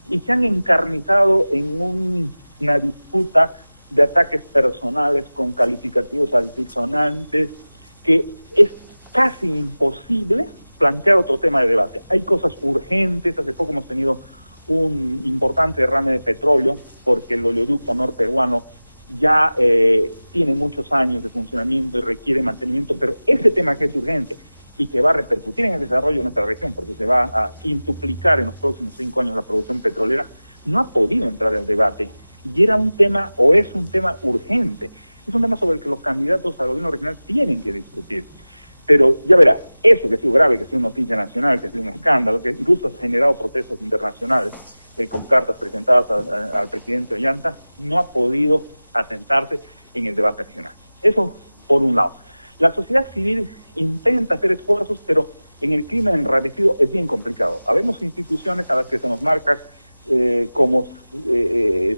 Y se han encarnizado en una disputa de ataques personales con calificativos altisonantes que es casi imposible plantear otro tema de debate. Hay cosas urgentes. Hace poco hemos tenido un importante derrame de petróleo porque el oleoducto norperuano ya tiene muchos años de funcionamiento y requiere mantenimiento, pero ese tema que es urgente y que va a repercutir en el desarrollo de nuestra región porque se va a quintuplicar en los próximos 5 años la producción petrolera, no ha podido entrar al debate. Y era un tema, o es un tema urgente, es un tema sobre el que los candidatos al gobierno regional tienen que discutir. Pero ya verás, eso que ha sido grave, que ha sido noticia nacional, que ha sido un escándalo, que incluso ha generado protestas internacionales con cartas presentadas al presidente Ollanta, no ha podido asentarse en el debate regional. Eso por un lado. La sociedad civil intenta hacer esfuerzos, pero en el clima enrarecido es bien complicado. Habemos instituciones a las que se nos marca como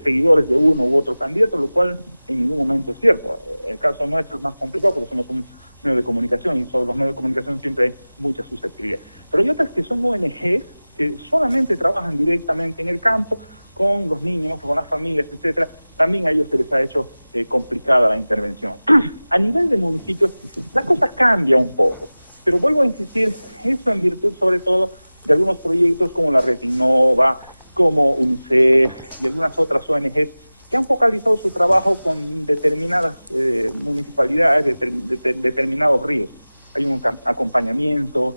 seguidores de uno u otro candidato, lo cual en ningún momento es cierto. El caso nuestro es más complicado porque somos un medio de comunicación y sobre los medios de comunicación siempre hay mucha susceptibilidad. Pero hay otras que son ONGs que solamente trabajan directamente en el campo con los niños, con las familias, etcétera. También a ellos se les ha hecho complicada la intervención. A nivel de municipios, la cosa cambia un poco, pero vuelvo a insistir, eso en virtud sobre todo de algunos proyectos como la Red Innova, como UNICEF y algunas otras ONGs que han focalizado su trabajo con determinadas municipalidades, determinados ríos. Hay un acompañamiento,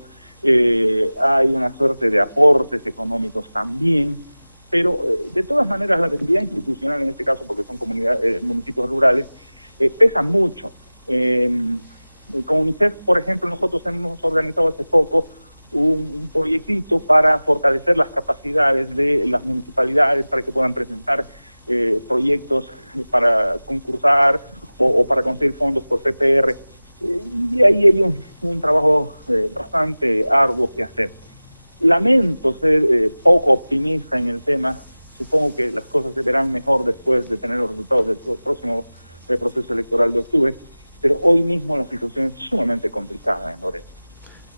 hay una suerte de aportes económicos también, pero de todas maneras la debilidad institucional en este caso, porque son municipios rurales, pesa mucho. Con UNICEF, por ejemplo, nosotros hemos organizado hace poco un proyectito para fortalecer las capacidades de las municipalidades para que puedan presentar proyectos para concursar o para conseguir fondos por CPR. Y ahí hay un trabajo bastante arduo que hacer. lamento ser poco optimista en el tema. Supongo que las cosas se verán mejor después de tener los resultados del próximo proceso electoral de octubre, pero hoy mismo la situación es sumamente complicada en Loreto.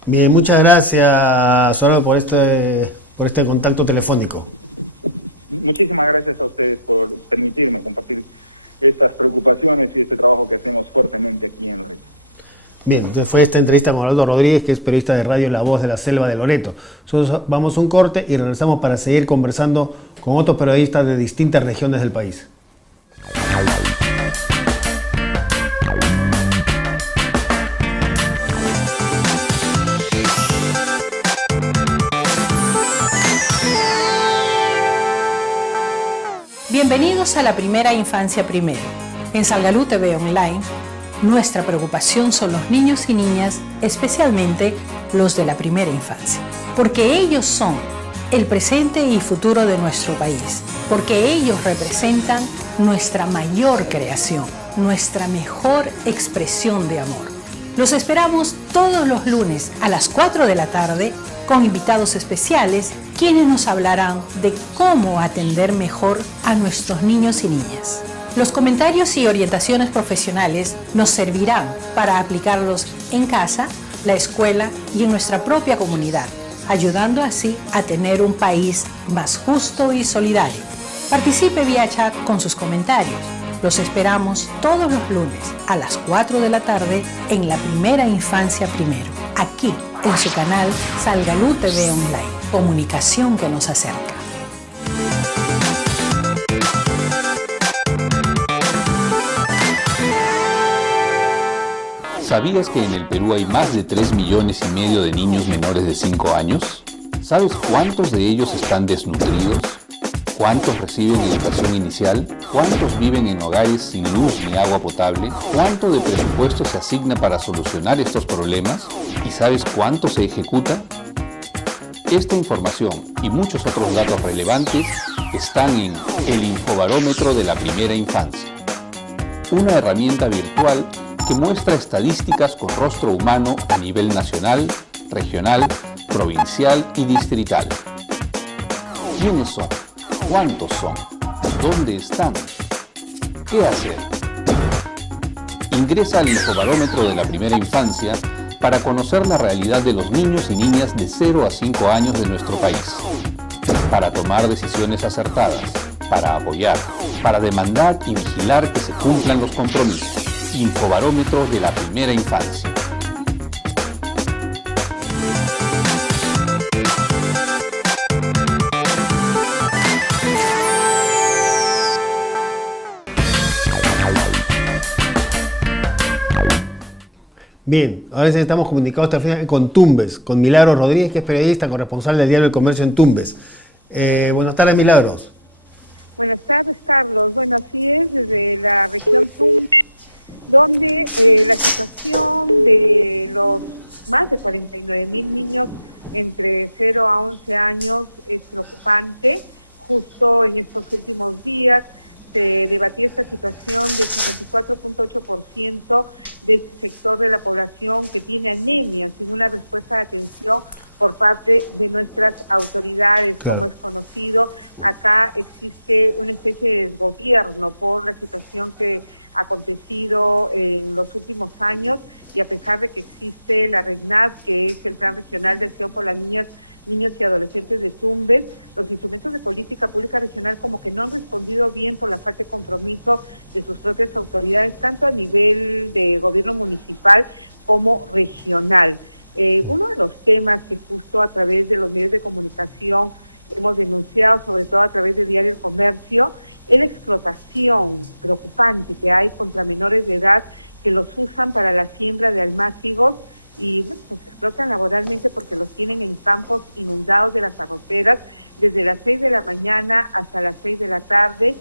Bien, muchas gracias, Sordo, por este contacto telefónico. Muchísimas gracias a ustedes por permitirme compartir estas preocupaciones y este trabajo que hacemos fuertemente aquí en Loreto. Bien, entonces fue esta entrevista con Osvaldo Rodríguez, que es periodista de radio La Voz de la Selva de Loreto. Nosotros vamos a un corte y regresamos para seguir conversando con otros periodistas de distintas regiones del país. Bienvenidos a La Primera Infancia Primero. En Salgalú TV Online, nuestra preocupación son los niños y niñas, especialmente los de la primera infancia. Porque ellos son el presente y futuro de nuestro país. Porque ellos representan nuestra mayor creación, nuestra mejor expresión de amor. Los esperamos todos los lunes a las 4 de la tarde con invitados especiales, quienes nos hablarán de cómo atender mejor a nuestros niños y niñas. Los comentarios y orientaciones profesionales nos servirán para aplicarlos en casa, la escuela y en nuestra propia comunidad, ayudando así a tener un país más justo y solidario. Participe vía chat con sus comentarios. Los esperamos todos los lunes a las 4 de la tarde en La Primera Infancia Primero, aquí en su canal Salgalú TV Online. Comunicación que nos acerca. ¿Sabías que en el Perú hay más de 3,5 millones de niños menores de 5 años? ¿Sabes cuántos de ellos están desnutridos? ¿Cuántos reciben educación inicial? ¿Cuántos viven en hogares sin luz ni agua potable? ¿Cuánto de presupuesto se asigna para solucionar estos problemas? ¿Y sabes cuánto se ejecuta? Esta información y muchos otros datos relevantes están en el Infobarómetro de la Primera Infancia, una herramienta virtual que muestra estadísticas con rostro humano a nivel nacional, regional, provincial y distrital. ¿Quiénes son? ¿Cuántos son? ¿Dónde están? ¿Qué hacer? Ingresa al Infobarómetro de la Primera Infancia para conocer la realidad de los niños y niñas de 0 a 5 años de nuestro país, para tomar decisiones acertadas, para apoyar, para demandar y vigilar que se cumplan los compromisos. Infobarómetro de la Primera Infancia. Bien, ahora sí estamos comunicados con Tumbes, con Milagros Rodríguez, que es periodista, corresponsal del Diario El Comercio en Tumbes. Buenas tardes, Milagros. Buenas tardes, Carlos. Bueno, así es, desde la región Tumbes, donde la situación de los más de 49,000 niños entre 0 a 11 años es preocupante. Justo en estos últimos días se debatía esta situación de 54.8% de este sector de la población que tiene anemia, sin una respuesta de atención por parte de nuestras autoridades. Claro. Como es conocido, acá existe una especie de desgobierno por la situación que ha acontecido en los últimos años, y a pesar de que existe la REGNAD, que es el Plan Regional de Acción por las Niños y Adolescentes de Tumbes, los instrumentos de política pública regional como que no han respondido bien por la falta de compromiso de sus propias autoridades, tanto a nivel de gobierno municipal como regional. Uno de los temas que justo a través de los medios de comunicación hemos denunciado, sobre todo a través de Diario El Comercio, es la explotación preocupante que hay contra menores de edad que los usan para la siembra de almácigos y bueno, pues explotan laboralmente porque los tienen en campos inundados de las arroceras desde las 6 de la mañana hasta las 6 de la tarde,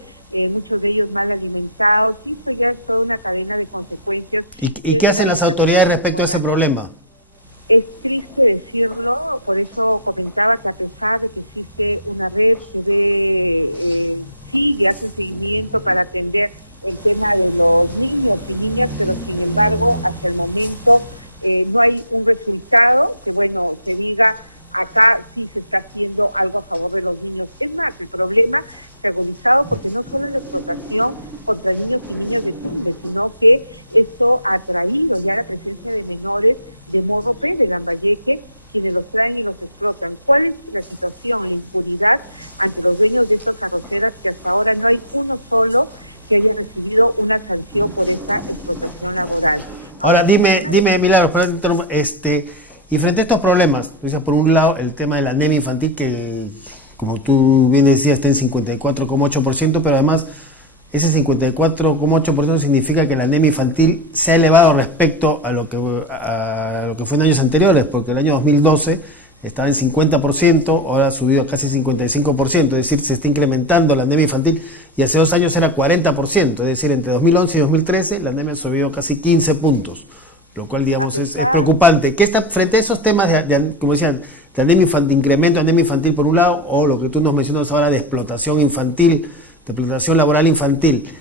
muchos de ellos mal alimentados, y esto ya es toda una cadena de consecuencias. ¿Y qué hacen las autoridades respecto a ese problema? Es triste decirlo, por eso comentaba que a pesar de que existe una red que sigue, hace seguimiento para atender el tema de los niños y niñas, pero sin embargo hasta el momento no hay un resultado que, bueno, se diga acá sí se está haciendo algo a favor de los niños. Es más, el problema se ha agudizado porque no solo es la explotación contra niños y niñas de Tumbes, sino que esto ha traído ya la presencia de menores de Morro P, de Lambayeque, quienes los traen y los explotan. ¿Cuál es la situación, la impunidad ante los dueños de estas arroceras, que hasta ahora no hay uno solo que haya recibido una sanción por esta explotación laboral? Ahora dime, Milagros, y frente a estos problemas, por un lado el tema de la anemia infantil, que como tú bien decías está en 54,8%, pero además ese 54,8% significa que la anemia infantil se ha elevado respecto a lo que fue en años anteriores, porque el año 2012 estaba en 50%, ahora ha subido a casi 55%, es decir, se está incrementando la anemia infantil, y hace 2 años era 40%, es decir, entre 2011 y 2013 la anemia subió casi 15 puntos, lo cual, digamos, es preocupante. ¿Qué está frente a esos temas como decían, de anemia infantil, incremento de anemia infantil por un lado, o lo que tú nos mencionas ahora de explotación infantil, de explotación laboral infantil?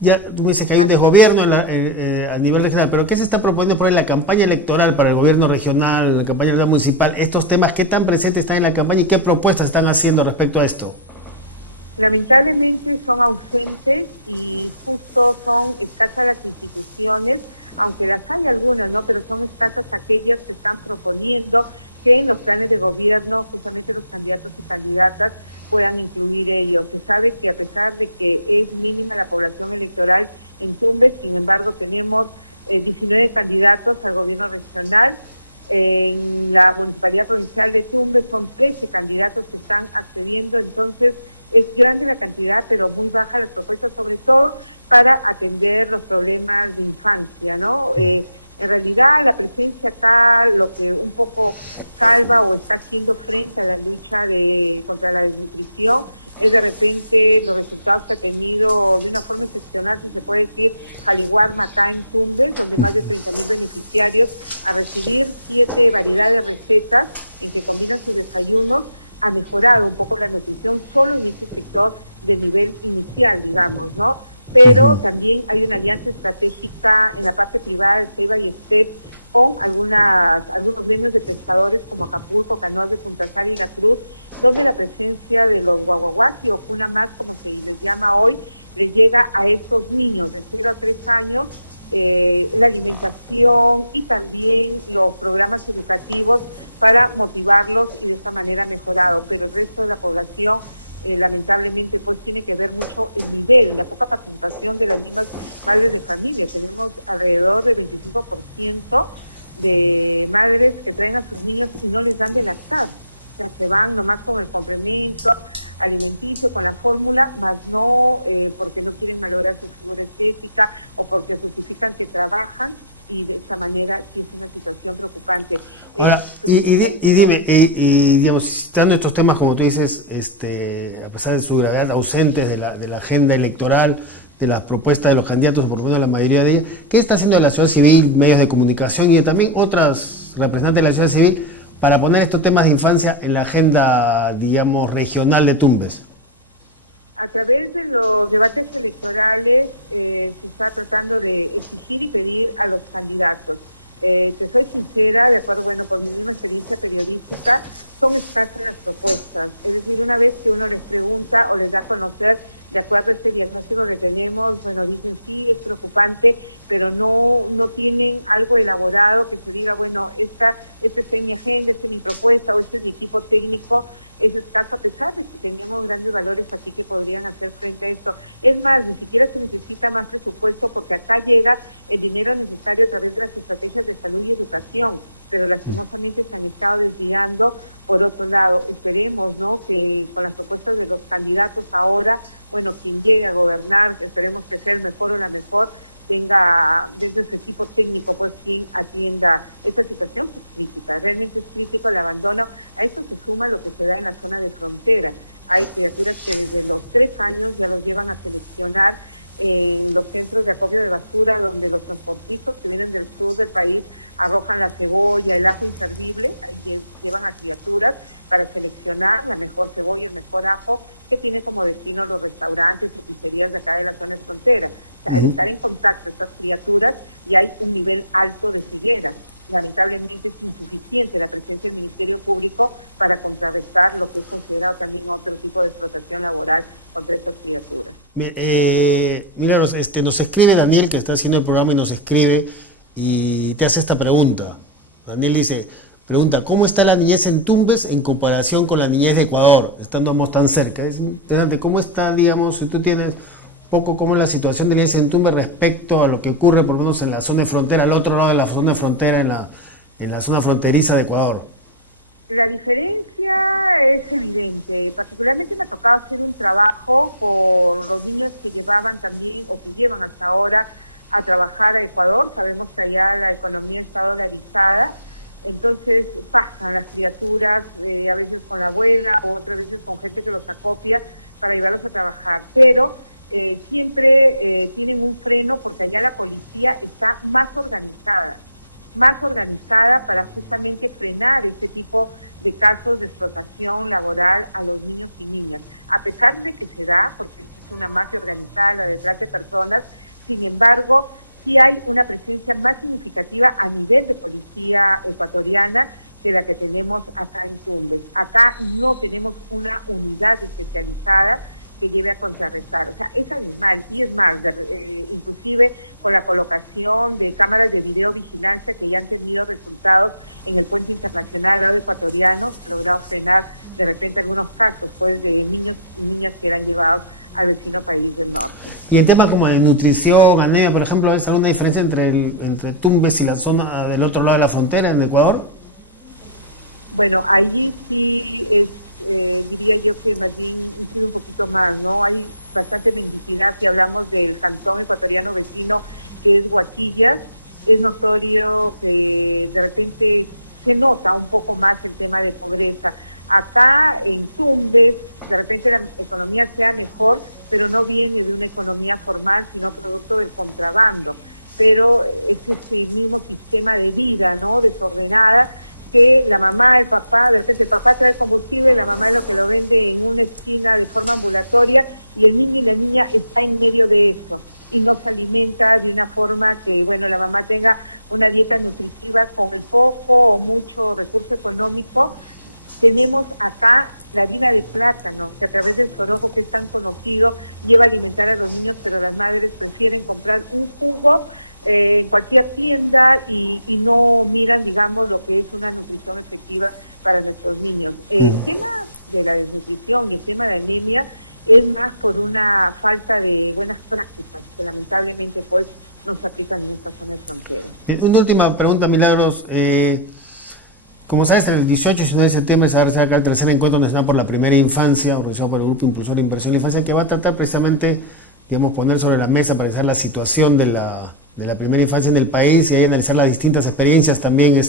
Ya tú dices que hay un desgobierno a nivel regional, pero ¿qué se está proponiendo por en la campaña electoral para el gobierno regional, en la campaña electoral municipal? Estos temas, ¿qué tan presentes están en la campaña y qué propuestas están haciendo respecto a esto? Lamentablemente son ausentes y justo son escasas las instituciones, aunque las hay algunas, ¿no? Pero son escasas aquellas que están proponiendo que en los planes de gobierno justamente los candidatos y candidatas puedan incluir ellos. Se sabe que a pesar de que es mínima la población electoral en Tumbes, sin embargo tenemos 19 candidatos al gobierno regional. En la Municipalidad Provincial de Tumbes son 13 candidatos que están accediendo, entonces es grande la cantidad, pero muy baja las propuestas, sobre todo para atender los problemas de infancia, ¿no? En realidad la presencia acá, lo que un poco salva o está haciendo frente a la lucha contra la desnutrición, es de repente los resultados que ha tenido de una forma excepcional, si se puede decir, Jaliguarma acá en Tumbes, donde más de 30.000 beneficiarios a recibir 7 variedades de recetas en que combinan sus desayunos, ha mejorado un poco la nutrición solo en este sector de nivel inicial, digamos, ¿no? Pero también hay una alianza estratégica en la parte privada de Ceiba y Estep con algunos gremios de pescadores como Acapulco, Canoas de Punta Sal y La Cruz, donde la presencia de los guaguaguasi o cuna más, como se les llama hoy, le llega a estos niños de 0 a 3 años, la alimentación y también los programas educativos para motivarlos y de esta manera mejorado. Pero el resto de la población lamentablemente pues tiene que ver mucho el nivel, la poca participación de las mismas madres de familia. Tenemos alrededor del 25% de madres que traen a sus niños y no les dan de lactar, o sea, se van nomás con el complemento alimenticio, con la fórmula, más no porque no quieren malograr su figura estética o porque justifican que trabajan, y de esta manera sí es una situación preocupante. Ahora, dime, digamos, citando estos temas, como tú dices, a pesar de su gravedad, ausentes de la agenda electoral, de las propuestas de los candidatos, por lo menos la mayoría de ellas, ¿qué está haciendo la sociedad civil, medios de comunicación y también otras representantes de la sociedad civil para poner estos temas de infancia en la agenda, digamos, regional de Tumbes? A través de los debates electorales se está tratando de exigir y pedir a los candidatos. Te soy sincera, de acuerdo, por mi misma experiencia periodística, son escasas las propuestas. Es decir, una vez que uno les pregunta o les da a conocer, de acuerdo a este diagnóstico que tenemos, dicen sí, es preocupante, pero no tienen algo elaborado que se diga, esta es mi agenda, esta es mi propuesta o este es mi equipo técnico. Es escaso, a pesar de que tenemos grandes valores aquí que podrían hacer frente a esto. Es más, ni siquiera se necesita más presupuesto porque acá llega el dinero necesario a través de las estrategias de salud y educación, pero lastimosamente se han estado desviando por otro lado. Esperemos, ¿no?, que con las propuestas de los candidatos ahora, quien llegue a gobernar, esperemos que sea el mejor o la mejor, tenga dentro de su equipo técnico quien atienda esta situación, que es crítica. Realmente es crítico el abandono. A esto se suma lo que se da en la zona de frontera. Hay criaturas que desde los 3 años ya los llevan a seleccionar en los centros de acopio de basura, donde los transportistas que vienen del sur del país arrojan la cebolla, el ajo inservible, ahí llevan a criaturas para seleccionar la mejor cebolla, el mejor ajo, que tiene como destino los restaurantes o pizzerías de acá de la zona de frontera. O sea, al estar en contacto estas criaturas, y hay un nivel alto de ceguera. lamentablemente es insuficiente la presencia del Ministerio Público para contrarrestar lo que es considerado también otro tipo de explotación laboral contra estas criaturas. Milagros, nos escribe Daniel, que está haciendo el programa, y nos escribe y te hace esta pregunta. Daniel pregunta, ¿cómo está la niñez en Tumbes en comparación con la niñez de Ecuador, estando ambos tan cerca? Es interesante, ¿cómo está, digamos, si tú tienes un poco cómo es la situación de la niñez en Tumbes respecto a lo que ocurre por lo menos en la zona de frontera, al otro lado de la zona de frontera, en la zona fronteriza de Ecuador? La diferencia es evidente. Particularmente me ha tocado hacer un trabajo con los niños que llevaban también, o que llevan hasta ahora, a trabajar a Ecuador. Sabemos que allá la economía está dolarizada, entonces pasan las criaturas, a veces con la abuela, o otras veces con gente que los acopia para llevarlos a trabajar. Pero siempre tienen un freno, porque allá la policía está más organizada para justamente frenar este tipo de casos de explotación laboral a los niños y niñas. A pesar de que se da, porque es una mafia organizada, la de trata de personas, sin embargo, sí hay una presencia más significativa a nivel de policía ecuatoriana que la que tenemos acá en Tumbes. Acá no tenemos una unidad especializada que lleve a contrarrestar, o sea, es animal, y es más, inclusive con la colocación de cámaras de videovigilancia que ya han tenido resultados en el puente internacional al lado ecuatoriano, se ha logrado frenar de repente algunos casos, pues, de niños y niñas que eran llevados al vecino país del norte. Y el tema como de nutrición, anemia, por ejemplo, ¿es alguna diferencia entre Tumbes y la zona del otro lado de la frontera, en Ecuador? Bueno, allí sí es, diría yo que más bien incide un poquito más, ¿no? Hay bastante mendicidad si hablamos del cantón ecuatoriano vecino, que es Huaquillas. Es notorio que de repente se nota un poco más el tema de pobreza. Acá en Tumbes, de repente la economía sea mejor, pero no viene de una economía formal, sino producto del contrabando. Pero es ese mismo sistema de vida, ¿no?, desordenada, que la mamá, el papá, de repente el papá trae combustible, la mamá es lo que lo vende en una esquina de forma ambulatoria, y el niño y la niña está en medio de eso, y no se alimenta de una forma que, bueno, la mamá tenga una dieta nutritiva con el poco o mucho recurso económico. Tenemos acá la harina de plátano, que a través del sorojo, que es tan conocido, lleva a alimentar a los niños, pero las madres prefieren comprar un jugo en cualquier tienda y no miran, digamos, lo que es una nutrición efectiva para nuestros niños. El tema de la desnutrición y el tema de anemia es más por una falta de buenas prácticas que lamentablemente pues no se aplican en esta zona de frontera. Una última pregunta, Milagros. Como sabes, el 18 y 19 de septiembre se va a realizar acá el tercer encuentro nacional por la primera infancia, organizado por el Grupo Impulsor de Inversión en la Infancia, que va a tratar precisamente, digamos, poner sobre la mesa para analizar la situación de la primera infancia en el país, y ahí analizar las distintas experiencias también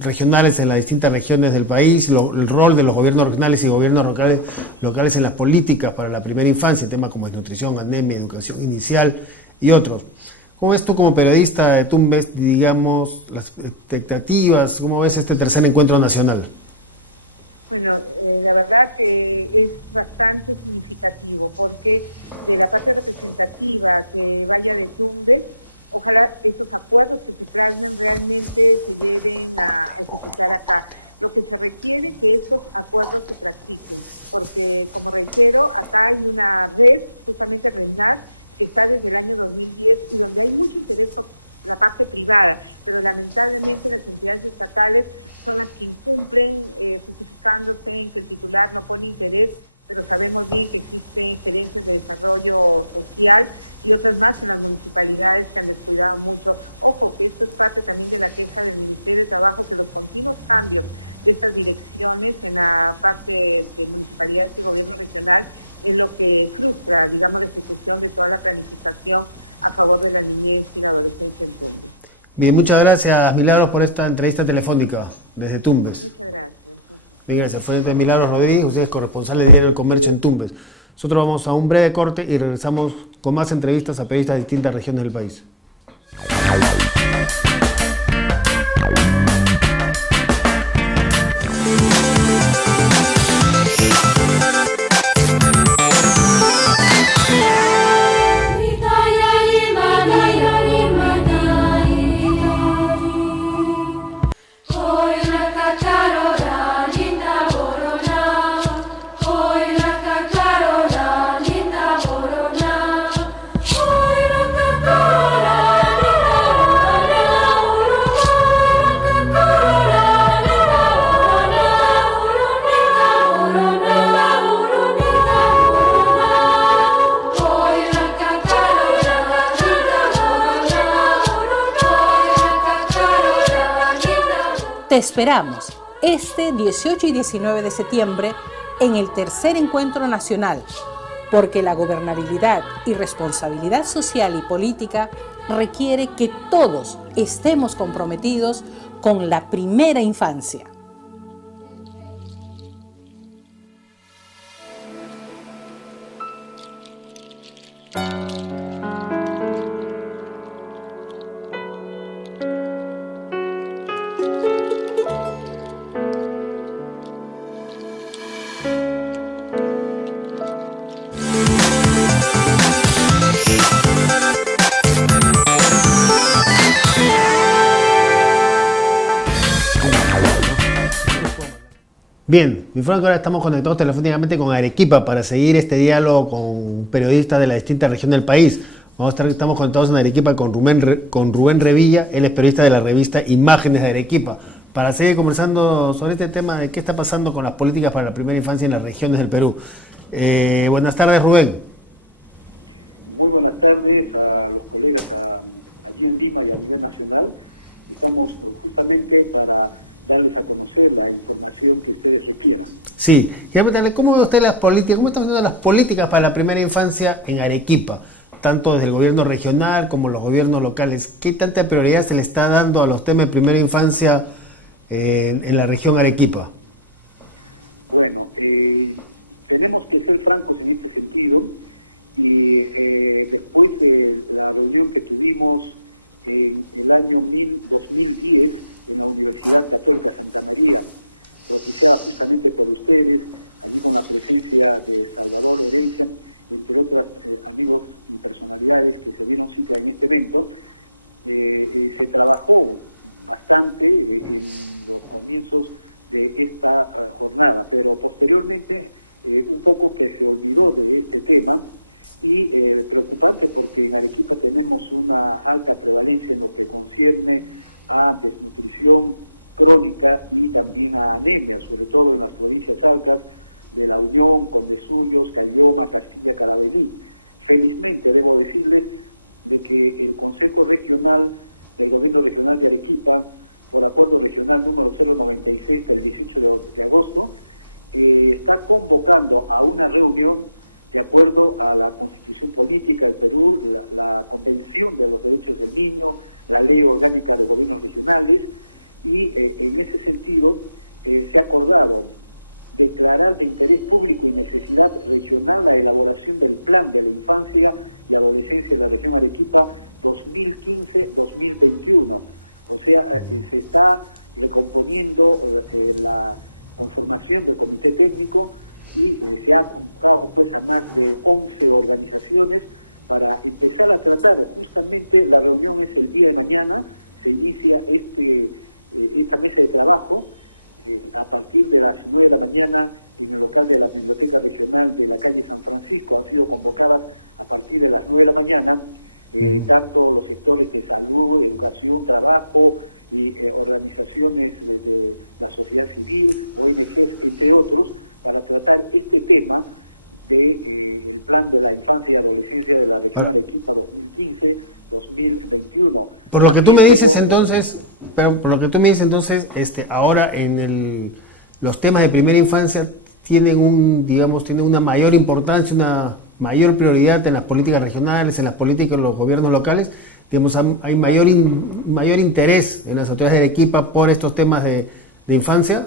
regionales en las distintas regiones del país, el rol de los gobiernos regionales y gobiernos locales en las políticas para la primera infancia, temas como nutrición, anemia, educación inicial y otros. ¿Cómo ves tú como periodista de Tumbes, digamos, las expectativas? ¿Cómo ves este tercer encuentro nacional? Bueno, la verdad que es bastante significativo, porque de la parte representativa que vaya de Tumbes, ojalá esos acuerdos que se plasmen realmente se lleven a ejecutar acá. Lo que se requiere que esos acuerdos se practiquen, porque, como reitero, acá hay una red, justamente RENAS, que está desde el año 2010 y donde hay mucho interés por la parte privada, pero lamentablemente las entidades estatales son las que incumplen, justificándose en que el titular no pone interés, pero sabemos bien que existen gerencias de desarrollo social y otras más en las municipalidades que han descuidado mucho. Ojo, que esto es parte también de la queja del Ministerio de Trabajo, que los continuos cambios de estas direcciones en la parte de municipalidades y gobierno regional es lo que frustra, digamos, la ejecución de toda la planificación a favor de la niñez y la adolescencia en Tumbes. Bien, muchas gracias, Milagros, por esta entrevista telefónica desde Tumbes. Muchas gracias. Bien, gracias. Fue Milagros Rodríguez, usted es corresponsal del Diario El Comercio en Tumbes. Nosotros vamos a un breve corte y regresamos con más entrevistas a periodistas de distintas regiones del país. Te esperamos este 18 y 19 de septiembre en el tercer encuentro nacional, porque la gobernabilidad y responsabilidad social y política requiere que todos estemos comprometidos con la primera infancia. Bien, mi Franco, ahora estamos conectados telefónicamente con Arequipa para seguir este diálogo con periodistas de la distinta región del país. Estamos conectados en Arequipa con Rubén Revilla, él es periodista de la revista Imágenes de Arequipa, para seguir conversando sobre este tema de qué está pasando con las políticas para la primera infancia en las regiones del Perú. Buenas tardes, Rubén. Muy buenas tardes a los colegas allí en Lima y a nivel nacional. Estamos justamente para darles a conocer la información que ustedes requieran. Sí, quiero preguntarle, ¿cómo ve usted las políticas, cómo están viendo las políticas para la primera infancia en Arequipa, tanto desde el gobierno regional como los gobiernos locales? ¿Qué tanta prioridad se le está dando a los temas de primera infancia en la región Arequipa? Bueno, tenemos que ser francos en este sentido, y después de la reunión que tuvimos en el año 2010 en la Universidad Católica Santa María, propiciada justamente por ustedes, allí con la presencia de Salvador Herencia, entre otros amigos y personalidades que se dieron cita en este evento, se trabajó bastante en los comienzos de esta jornada, pero posteriormente un poco que se olvidó de este tema, y preocupante porque en Arequipa tenemos una alta prevalencia en lo que concierne a desnutrición crónica y también a anemia, sobre todo en las provincias altas de La Unión, Condesuyos, Caylloma, Castilla, Carabalí. Felizmente debo decirles de que el Consejo Regional del Gobierno Regional de Arequipa, por acuerdo regional número 096 del 18 de agosto, está convocando a una reunión de acuerdo a la Constitución Política del Perú, la Convención de los Derechos del Niño, la Ley Orgánica de Gobiernos Regionales, y en ese sentido se ha acordado declarar de interés público y necesidad regional la elaboración del Plan de la Infancia y Adolescencia de la región Arequipa 2015-2021. O sea, se está recomponiendo la conformación del comité técnico, y se ha convocado pues a más de 11 organizaciones para empezar a tratar. Justamente la reunión es el día de mañana, se inicia esta mesa de trabajo a partir de las 9 de la mañana en el local de la Biblioteca Regional de la calle San Francisco. Han sido convocadas a partir de las 9 de la mañana tanto los sectores de salud, educación, trabajo y organizaciones de la sociedad civil, ONGs, entre otros, para tratar este tema de el plan de la infancia y adolescencia de la región Arequipa 2015-2021. Por lo que tú me dices entonces, ahora los temas de primera infancia tienen una mayor importancia, una mayor prioridad en las políticas regionales, en las políticas de los gobiernos locales. Digamos, hay mayor interés en las autoridades de Arequipa por estos temas de infancia.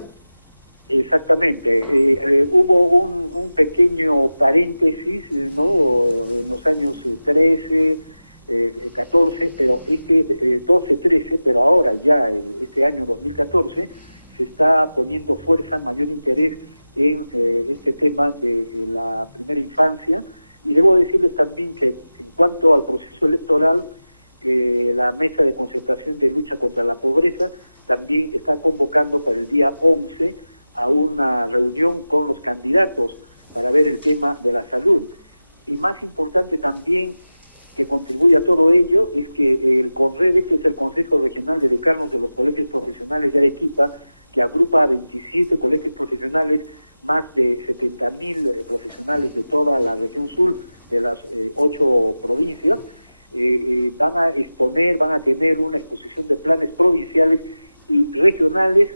Exactamente. Hubo un pequeño paréntesis, ¿no?, en los años 13, 14, pero 12, 13, pero ahora ya este año 2014 se está poniendo fuerza, mayor interés en este tema de la primera infancia. Y debo decirles también que en cuanto al proceso electoral, la Mesa de Concertación de Lucha contra la Pobreza también está convocando para el día 11 a una reunión con los candidatos para ver el tema de la salud. Y más importante también, que contribuye a todo ello, es que el CONREDE, que es el Consejo Regional de Decanos de los Colegios Profesionales de Arequipa, que agrupa a 27 colegios profesionales, más de 70.000 profesionales de toda la región sur, de las 8 provincias, van a tener una exposición de planes provinciales y regionales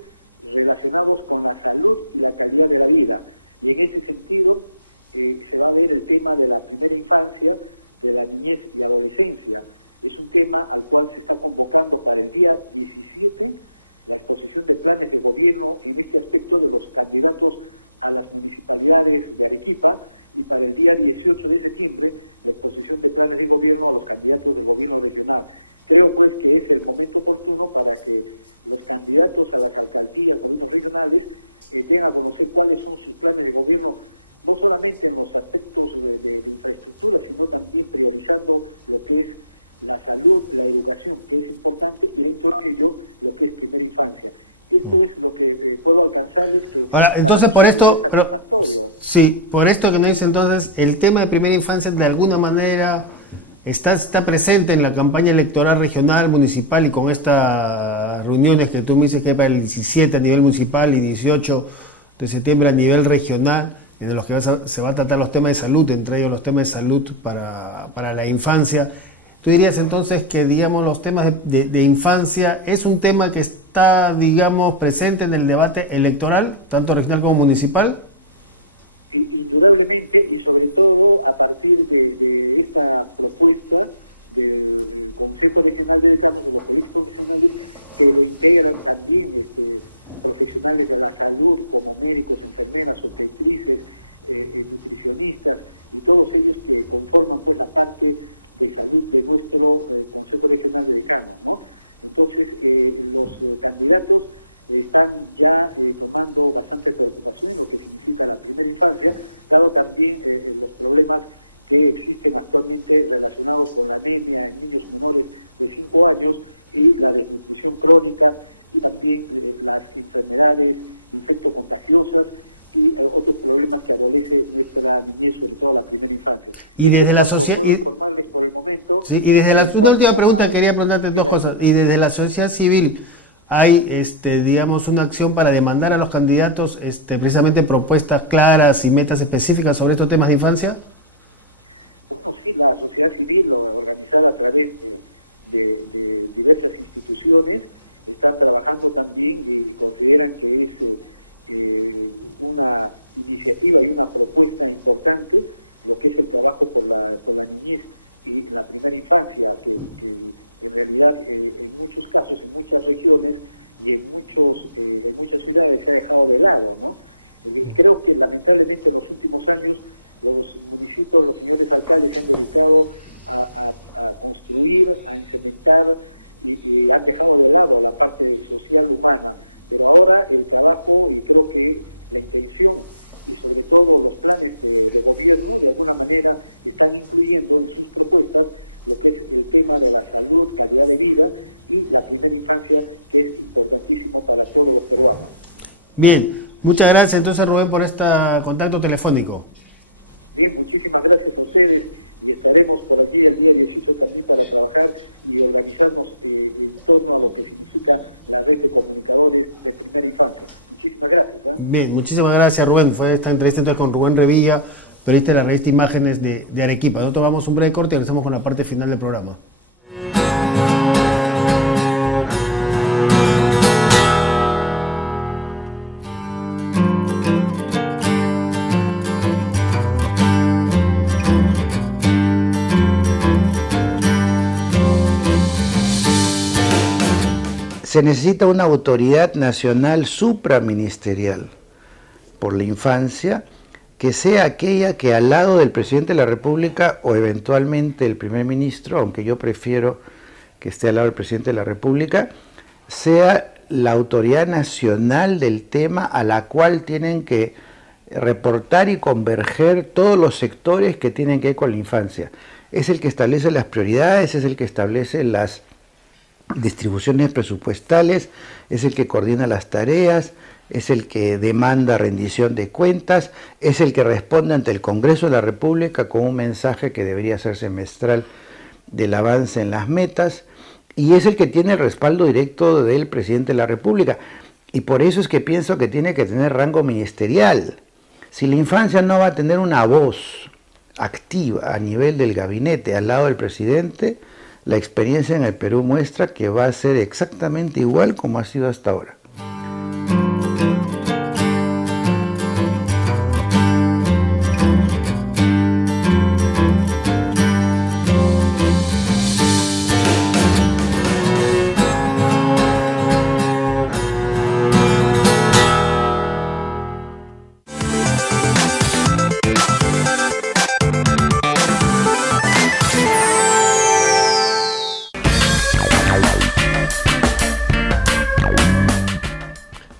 relacionados con la salud y la calidad de la vida. Y en ese sentido se va a ver el tema de la primera infancia, de la niñez y adolescencia. Es un tema al cual se está convocando para el día 17 la exposición de planes de gobierno en este aspecto de los candidatos a las municipalidades de Arequipa, y para el día 18 de septiembre la exposición de planes de gobierno a los candidatos del gobierno regional. Creo pues que es el momento oportuno para que los candidatos a las alcaldías, gobiernos regionales, den a conocer cuáles son sus planes de gobierno, no solamente en los aspectos de infraestructura, sino también priorizando lo que es la salud, la educación, que es importante, y dentro de ello lo que es primera infancia. Esto es lo que puedo alcanzarles. Que ahora, entonces por esto, sí, por esto que nos dice entonces, el tema de primera infancia de alguna manera está presente en la campaña electoral regional, municipal, y con estas reuniones que tú me dices que hay para el 17 a nivel municipal y 18 de septiembre a nivel regional, en los que se van a tratar los temas de salud, entre ellos los temas de salud para la infancia. ¿Tú dirías entonces que, digamos, los temas de infancia es un tema que está, digamos, presente en el debate electoral, tanto regional como municipal? Indudablemente, y sobre todo a partir de esta propuesta del Consejo Regional de Decanos, de los colegios profesionales, que lo integran también profesionales de la salud, como médicos, enfermeras, obstetrices, nutricionistas, y todos ellos que conforman pues la parte de salud de nuestro Consejo Regional de Decanos, ¿no? Entonces, los candidatos están ya tomando bastante preocupación en lo que significa la primera infancia, dado también los problemas que existen actualmente relacionados con la anemia en niños menores de 5 años y la desnutrición crónica, y también las enfermedades infectocontagiosas y otros problemas que adolece nuestra niñez, sobre todo la primera infancia. Y desde la sociedad, informarles por el momento. Sí, y desde una última pregunta quería preguntarte dos cosas. Y desde la sociedad civil hay, digamos, una acción para demandar a los candidatos, precisamente propuestas claras y metas específicas sobre estos temas de infancia. Bueno, sí, la sociedad civil, organizada a través de diversas instituciones, están trabajando también y consideran que es una iniciativa y una propuesta importante lo que es el trabajo por la niñez y la primera infancia, que en realidad en muchos casos, en muchas regiones y en muchas ciudades se ha dejado de lado, ¿no? Creo que lamentablemente en los últimos años los municipios, los señores alcaldes se han dedicado a construir, a implementar y han dejado de lado la parte social humana, pero ahora el trabajo, y creo que la intención y sobre todo los planes de gobierno de alguna manera están incluyendo en sus propuestas lo que es el tema de la salud, calidad de vida y la primera infancia, que es importantísimo para todos los peruanos. Bien, muchas gracias entonces, Rubén, por este contacto telefónico. Bien, muchísimas gracias a ustedes, y estaremos por allí el día 18 también para trabajar y organizarnos en torno a lo que significa la red de comunicadores de primera infancia. Muchísimas gracias. Bien, muchísimas gracias, Rubén. Fue esta entrevista entonces con Rubén Revilla, periodista de la revista Imágenes de Arequipa. Nosotros vamos a un breve corte y regresamos con la parte final del programa. Se necesita una autoridad nacional supraministerial por la infancia, que sea aquella que al lado del presidente de la República o eventualmente el primer ministro, aunque yo prefiero que esté al lado del presidente de la República, sea la autoridad nacional del tema a la cual tienen que reportar y converger todos los sectores que tienen que ver con la infancia. Es el que establece las prioridades, es el que establece las distribuciones presupuestales, es el que coordina las tareas, es el que demanda rendición de cuentas, es el que responde ante el Congreso de la República con un mensaje que debería ser semestral del avance en las metas, y es el que tiene el respaldo directo del presidente de la República. Y por eso es que pienso que tiene que tener rango ministerial. Si la infancia no va a tener una voz activa a nivel del gabinete al lado del presidente, la experiencia en el Perú muestra que va a ser exactamente igual como ha sido hasta ahora.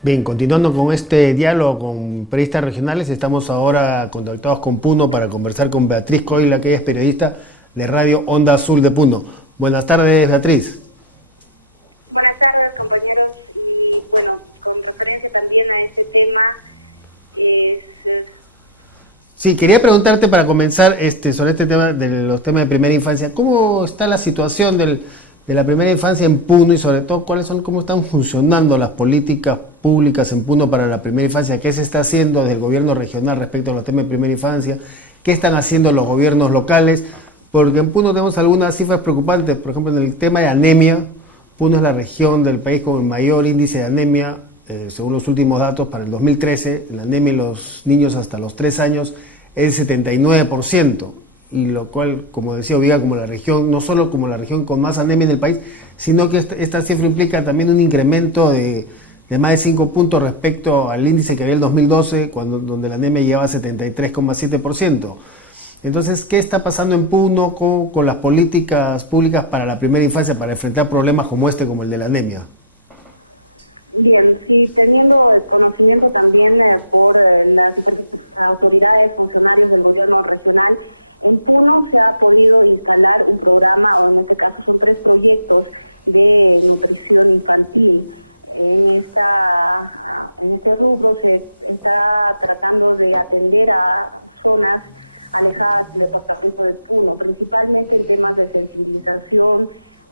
Bien, continuando con este diálogo con periodistas regionales, estamos ahora contactados con Puno para conversar con Beatriz Coila, que es periodista de Radio Onda Azul de Puno. Buenas tardes, Beatriz. Buenas tardes, compañeros. Y bueno, con referencia también a ese tema, Sí, quería preguntarte para comenzar sobre este tema de los temas de primera infancia. ¿Cómo está la situación de la primera infancia en Puno y sobre todo cómo están funcionando las políticas públicas en Puno para la primera infancia? ¿Qué se está haciendo desde el gobierno regional respecto a los temas de primera infancia? ¿Qué están haciendo los gobiernos locales? Porque en Puno tenemos algunas cifras preocupantes. Por ejemplo, en el tema de anemia, Puno es la región del país con el mayor índice de anemia, según los últimos datos para el 2013. La anemia en los niños hasta los 3 años es 79%. Y lo cual, como decía, obliga como la región, no solo como la región con más anemia del país, sino que esta cifra implica también un incremento de más de 5 puntos respecto al índice que había en el 2012, donde la anemia llegaba a 73,7%. Entonces, ¿qué está pasando en Puno con las políticas públicas para la primera infancia para enfrentar problemas como como el de la anemia? Bien, sí, teniendo conocimiento también por las diferentes autoridades, funcionarios del gobierno regional, en Puno se ha podido instalar un programa, o en este caso son 3 proyectos de nutrición infantil. En este rubro se está tratando de atender a zonas alejadas del departamento de Puno, principalmente en temas de sensibilización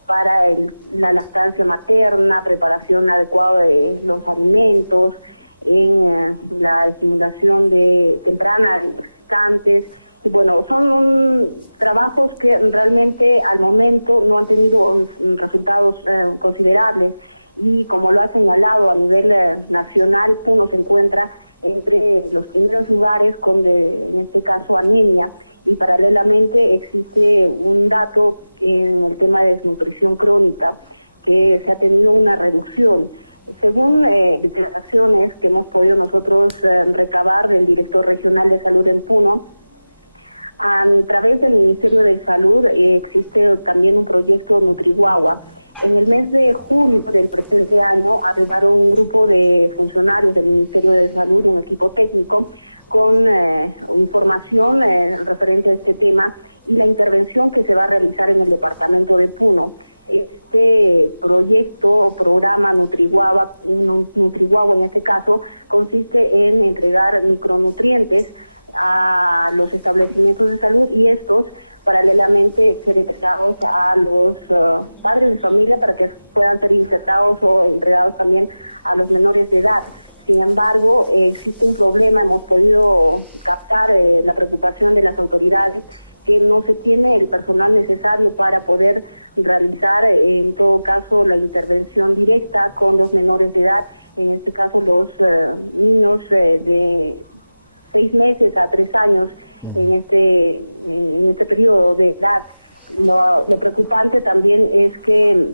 para la lactancia materna, preparación adecuada de los alimentos, en la estimulación temprana de gestantes. Y bueno, son trabajos que realmente al momento no han tenido resultados considerables y como lo ha señalado a nivel nacional, Puno se encuentra entre los primeros lugares con, en este caso, anemia, y paralelamente existe un dato en el tema de desnutrición crónica, que se ha tenido una reducción. Según declaraciones que hemos podido nosotros recabar del director regional de salud en Puno, a través del Ministerio de Salud existe también un proyecto Nutriguagua. En el mes de julio del presente año arribaron un grupo de funcionarios del Ministerio de Salud, un equipo técnico, con información referente a este tema y la intervención que se va a realizar en el departamento de Puno. Este proyecto o programa Nutriguagua en este caso, consiste en entregar micronutrientes a los establecimientos de salud y estos paralelamente ser entregados a los padres de familia para que puedan ser insertados o entregados también a los menores de edad. Sin embargo, existe un problema, hemos podido captar la preocupación de las autoridades, que no se tiene el personal necesario para poder realizar, en todo caso, la intervención directa con los menores de edad, en este caso los niños de 6 meses a 3 años en este periodo de edad. Lo preocupante también es que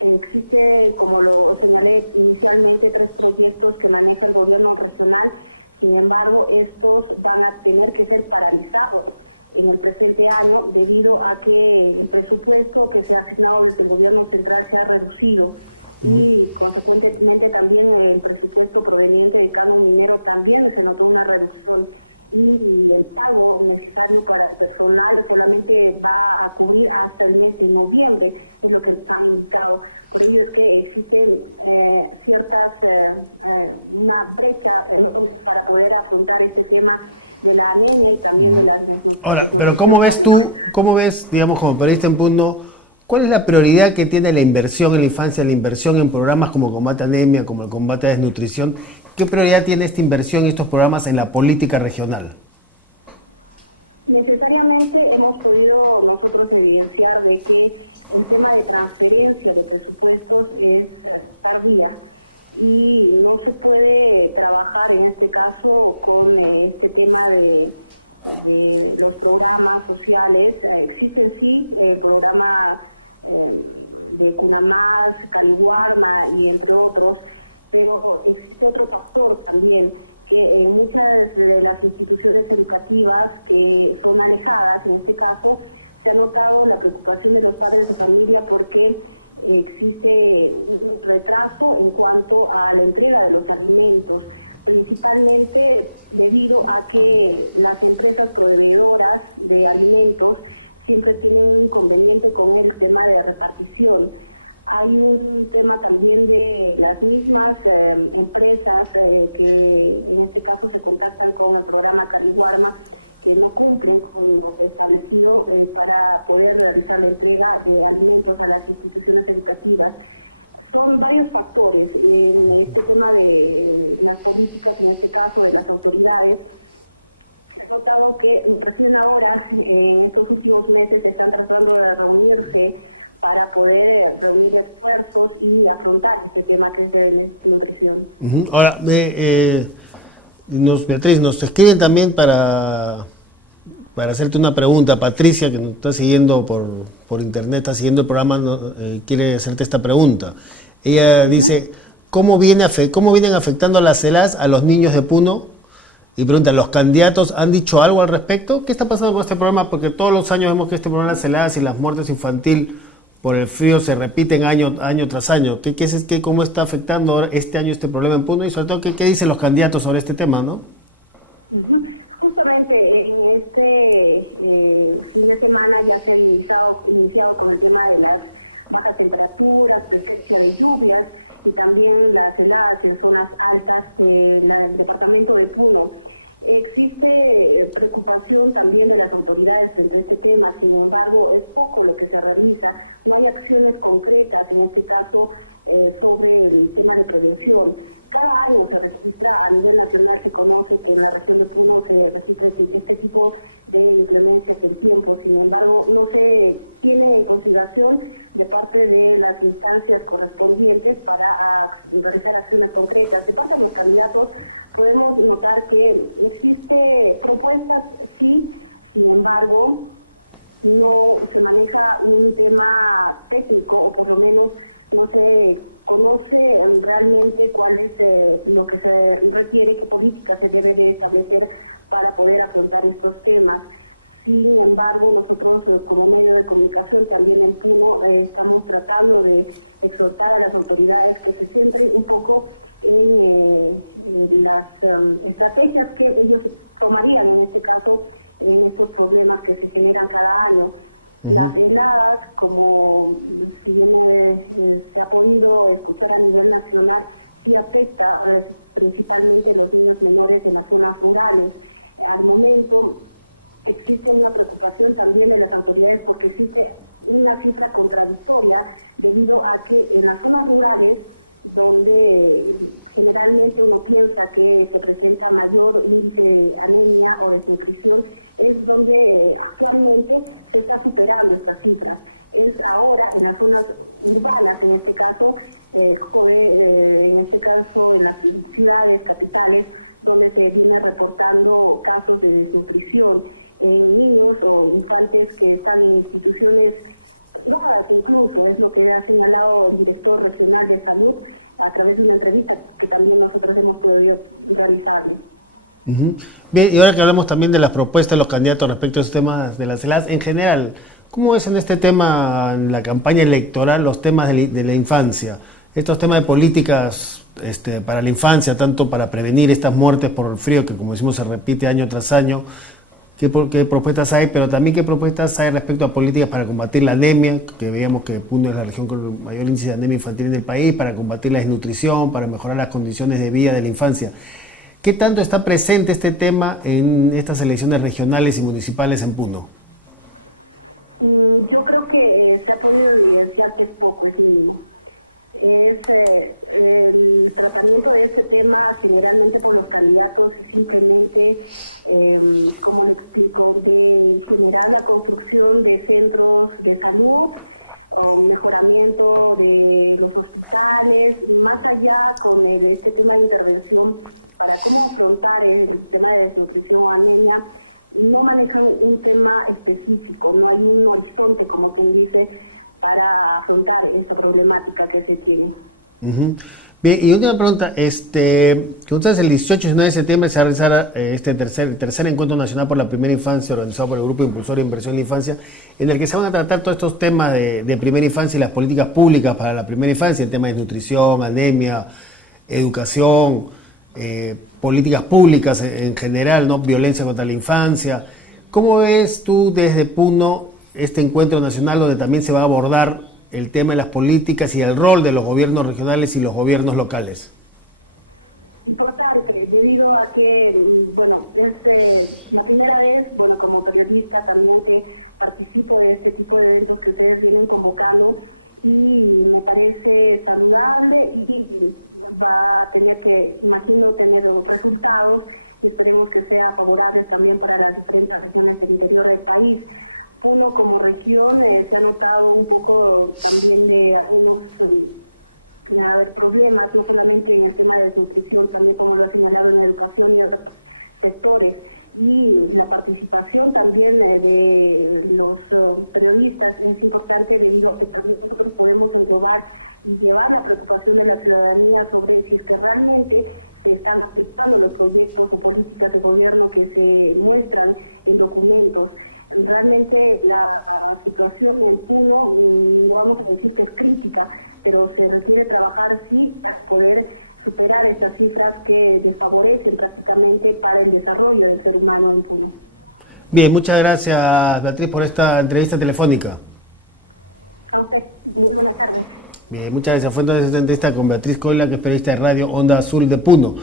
existe, como lo señalé inicialmente, 3 proyectos que maneja el gobierno regional. Sin embargo, estos van a tener que ser paralizados en el presente año debido a que el presupuesto que se ha asignado desde el gobierno central se ha reducido y consecuentemente también el presupuesto proveniente de canon minero también se notó una reducción y el pago necesario para el personal solamente va a cubrir hasta el mes de noviembre, es lo que han indicado. Por ello es que existen una brecha para poder afrontar este tema de la anemia y también de las desnutrición. Ahora, pero ¿cómo ves, digamos, como periodista en Puno, cuál es la prioridad que tiene la inversión en la infancia, la inversión en programas como combate a anemia, como el combate a desnutrición? ¿Qué prioridad tiene esta inversión y estos programas en la política regional? Necesariamente hemos podido nosotros evidenciar de que el tema de transferencia de presupuestos es tardía y no se puede trabajar en este caso con este tema de los programas sociales. Existen sí el programa de Cunamás, Caliwarma y entre otros, pero existe otro factor también, que en muchas de las instituciones educativas que son alejadas, en este caso, se ha notado la preocupación de los padres de familia porque existe un retraso en cuanto a la entrega de los alimentos, principalmente debido a que las empresas proveedoras de alimentos siempre tienen un inconveniente con el tema de repartición. Hay un tema también de las mismas empresas que en este caso se contactan con el programa Caliwarma, que no cumplen con lo establecido para poder realizar la entrega de alimentos a las instituciones educativas. Son varios factores en este tema de las políticas, en este caso de las autoridades. Se ha notado que recién ahora, en estos últimos meses, están tratando de reunirse para poder reunir esfuerzos y afrontar este tema que es de nutrición. Ahora, Beatriz, nos escriben también para hacerte una pregunta. Patricia, que nos está siguiendo por internet, está siguiendo el programa, quiere hacerte esta pregunta. Ella dice, ¿cómo vienen afectando a las CELAS a los niños de Puno? Y pregunta, ¿los candidatos han dicho algo al respecto? ¿Qué está pasando con este programa? Porque todos los años vemos que este programa de las CELAS y las muertes infantil por el frío se repiten año tras año. ¿Cómo está afectando este año este problema en Puno? Y sobre todo, ¿qué dicen los candidatos sobre este tema, no? Justamente en este fin de semana ya se ha iniciado con el tema de las bajas temperaturas, presencia de lluvias y también las heladas en zonas altas del departamento de Puno. Existe preocupación también de las autoridades frente a este tema, sin embargo es poco lo que se realiza, no hay acciones concretas en este caso sobre el tema de prevención. Cada año se registra, a nivel nacional se conoce que en la región de Puno se registra este tipo de inclemencias del tiempo, sin embargo no se tiene en consideración de parte de las instancias correspondientes para realizar acciones concretas. De parte de los candidatos podemos notar que existe propuestas, sí, sin embargo no se maneja un tema técnico, o por lo menos no se conoce realmente cuál es lo que se requiere, qué política se debe de establecer para poder afrontar estos temas. Sin embargo, nosotros como medio de comunicación también en Puno estamos tratando de exhortar a las autoridades que se centren un poco en las estrategias que ellos tomarían en este caso en estos problemas que se generan cada año. Las heladas, como si bien se ha podido escuchar a nivel nacional, sí afecta principalmente a los niños menores en las zonas rurales. Al momento existe una preocupación también de las autoridades porque existe una cifra contradictoria debido a que en las zonas rurales, donde generalmente uno piensa que se presenta mayor índice de anemia o desnutrición, es donde actualmente se está superando estas cifras. Es ahora en las zonas urbanas, en este caso, en las ciudades capitales, donde se viene reportando casos de desnutrición en niños o infantes que están en instituciones privadas incluso, es lo que ha señalado el director regional de salud a través de una entrevista que también nosotros hemos podido realizarle. Bien, y ahora que hablamos también de las propuestas de los candidatos respecto a estos temas de las CELAS, en general, ¿cómo es en este tema, en la campaña electoral, los temas de la infancia? Estos temas de políticas para la infancia, tanto para prevenir estas muertes por el frío, que como decimos se repite año tras año, ¿qué propuestas hay? Pero también qué propuestas hay respecto a políticas para combatir la anemia, que veíamos que Puno es la región con el mayor índice de anemia infantil en el país, para combatir la desnutrición, para mejorar las condiciones de vida de la infancia. ¿Qué tanto está presente este tema en estas elecciones regionales y municipales en Puno? Yo creo que se ha podido evidenciar que es poco, es mínimo. Es el tratamiento de este tema generalmente por los candidatos es simplemente, como le explico, de generar la construcción de centros de salud, mejoramiento de los hospitales, más allá con este tema de intervención para cómo afrontar el tema de desnutrición o anemia, no manejan un tema específico, no hay un horizonte, como quien dice, para afrontar esta problemática que se tiene. Bien, y última pregunta, que ustedes el 18 y 19 de septiembre se va a realizar este tercer encuentro nacional por la primera infancia organizado por el Grupo Impulsor de Inversión en la Infancia, en el que se van a tratar todos estos temas de primera infancia y las políticas públicas para la primera infancia, el tema de nutrición, anemia, educación, políticas públicas en general, ¿no? Violencia contra la infancia. ¿Cómo ves tú desde Puno este encuentro nacional donde también se va a abordar el tema de las políticas y el rol de los gobiernos regionales y los gobiernos locales? Importante, debido a que, bueno, es la primera vez, bueno, como periodista también que participo de este tipo de eventos que ustedes vienen convocando, y me parece saludable y va a tener que, imagino, tener resultados y esperemos que sea favorable también para las diferentes regiones del interior del país. Puno como región se ha notado un poco también de algunos problemas, no solamente en el tema de desnutrición, también como lo ha señalado en educación y otros sectores. Y la participación también de los periodistas es importante debido a que también nosotros podemos englobar y llevar la preocupación de la ciudadanía sobre si es que realmente se están aplicando los proyectos o políticas de gobierno que se muestran en documentos. Realmente la situación en Puno, no vamos a decir que es crítica, pero se requiere trabajar sí para poder superar estas cifras que desfavorecen prácticamente para el desarrollo del ser humano en Puno. Bien, muchas gracias, Beatriz, por esta entrevista telefónica. A usted, muy buenas tardes. Bien, muchas gracias. Fue entonces esta entrevista con Beatriz Coila, que es periodista de Radio Onda Azul de Puno.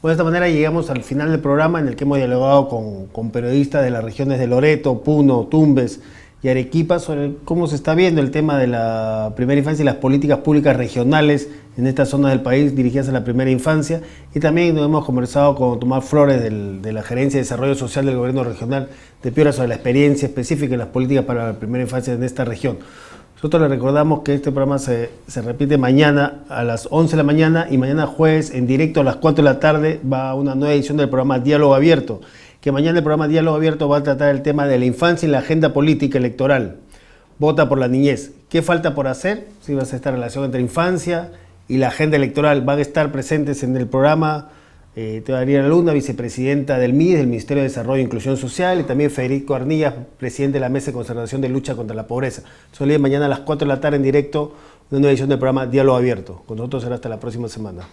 Bueno, de esta manera llegamos al final del programa en el que hemos dialogado con periodistas de las regiones de Loreto, Puno, Tumbes y Arequipa sobre cómo se está viendo el tema de la primera infancia y las políticas públicas regionales en esta zona del país dirigidas a la primera infancia. Y también nos hemos conversado con Tomás Flores de la Gerencia de Desarrollo Social del Gobierno Regional de Piura sobre la experiencia específica en las políticas para la primera infancia en esta región. Nosotros les recordamos que este programa se repite mañana a las 11 de la mañana y mañana jueves en directo a las 4 de la tarde va una nueva edición del programa Diálogo Abierto, que mañana el programa Diálogo Abierto va a tratar el tema de la infancia y la agenda política electoral. Vota por la niñez. ¿Qué falta por hacer? Si va a ser esta relación entre infancia y la agenda electoral. Van a estar presentes en el programa Adriana Luna, vicepresidenta del MIDES, del Ministerio de Desarrollo e Inclusión Social, y también Federico Arnillas, presidente de la Mesa de Concertación de Lucha contra la Pobreza. Solo mañana a las 4 de la tarde en directo, una nueva edición del programa Diálogo Abierto. Con nosotros será hasta la próxima semana.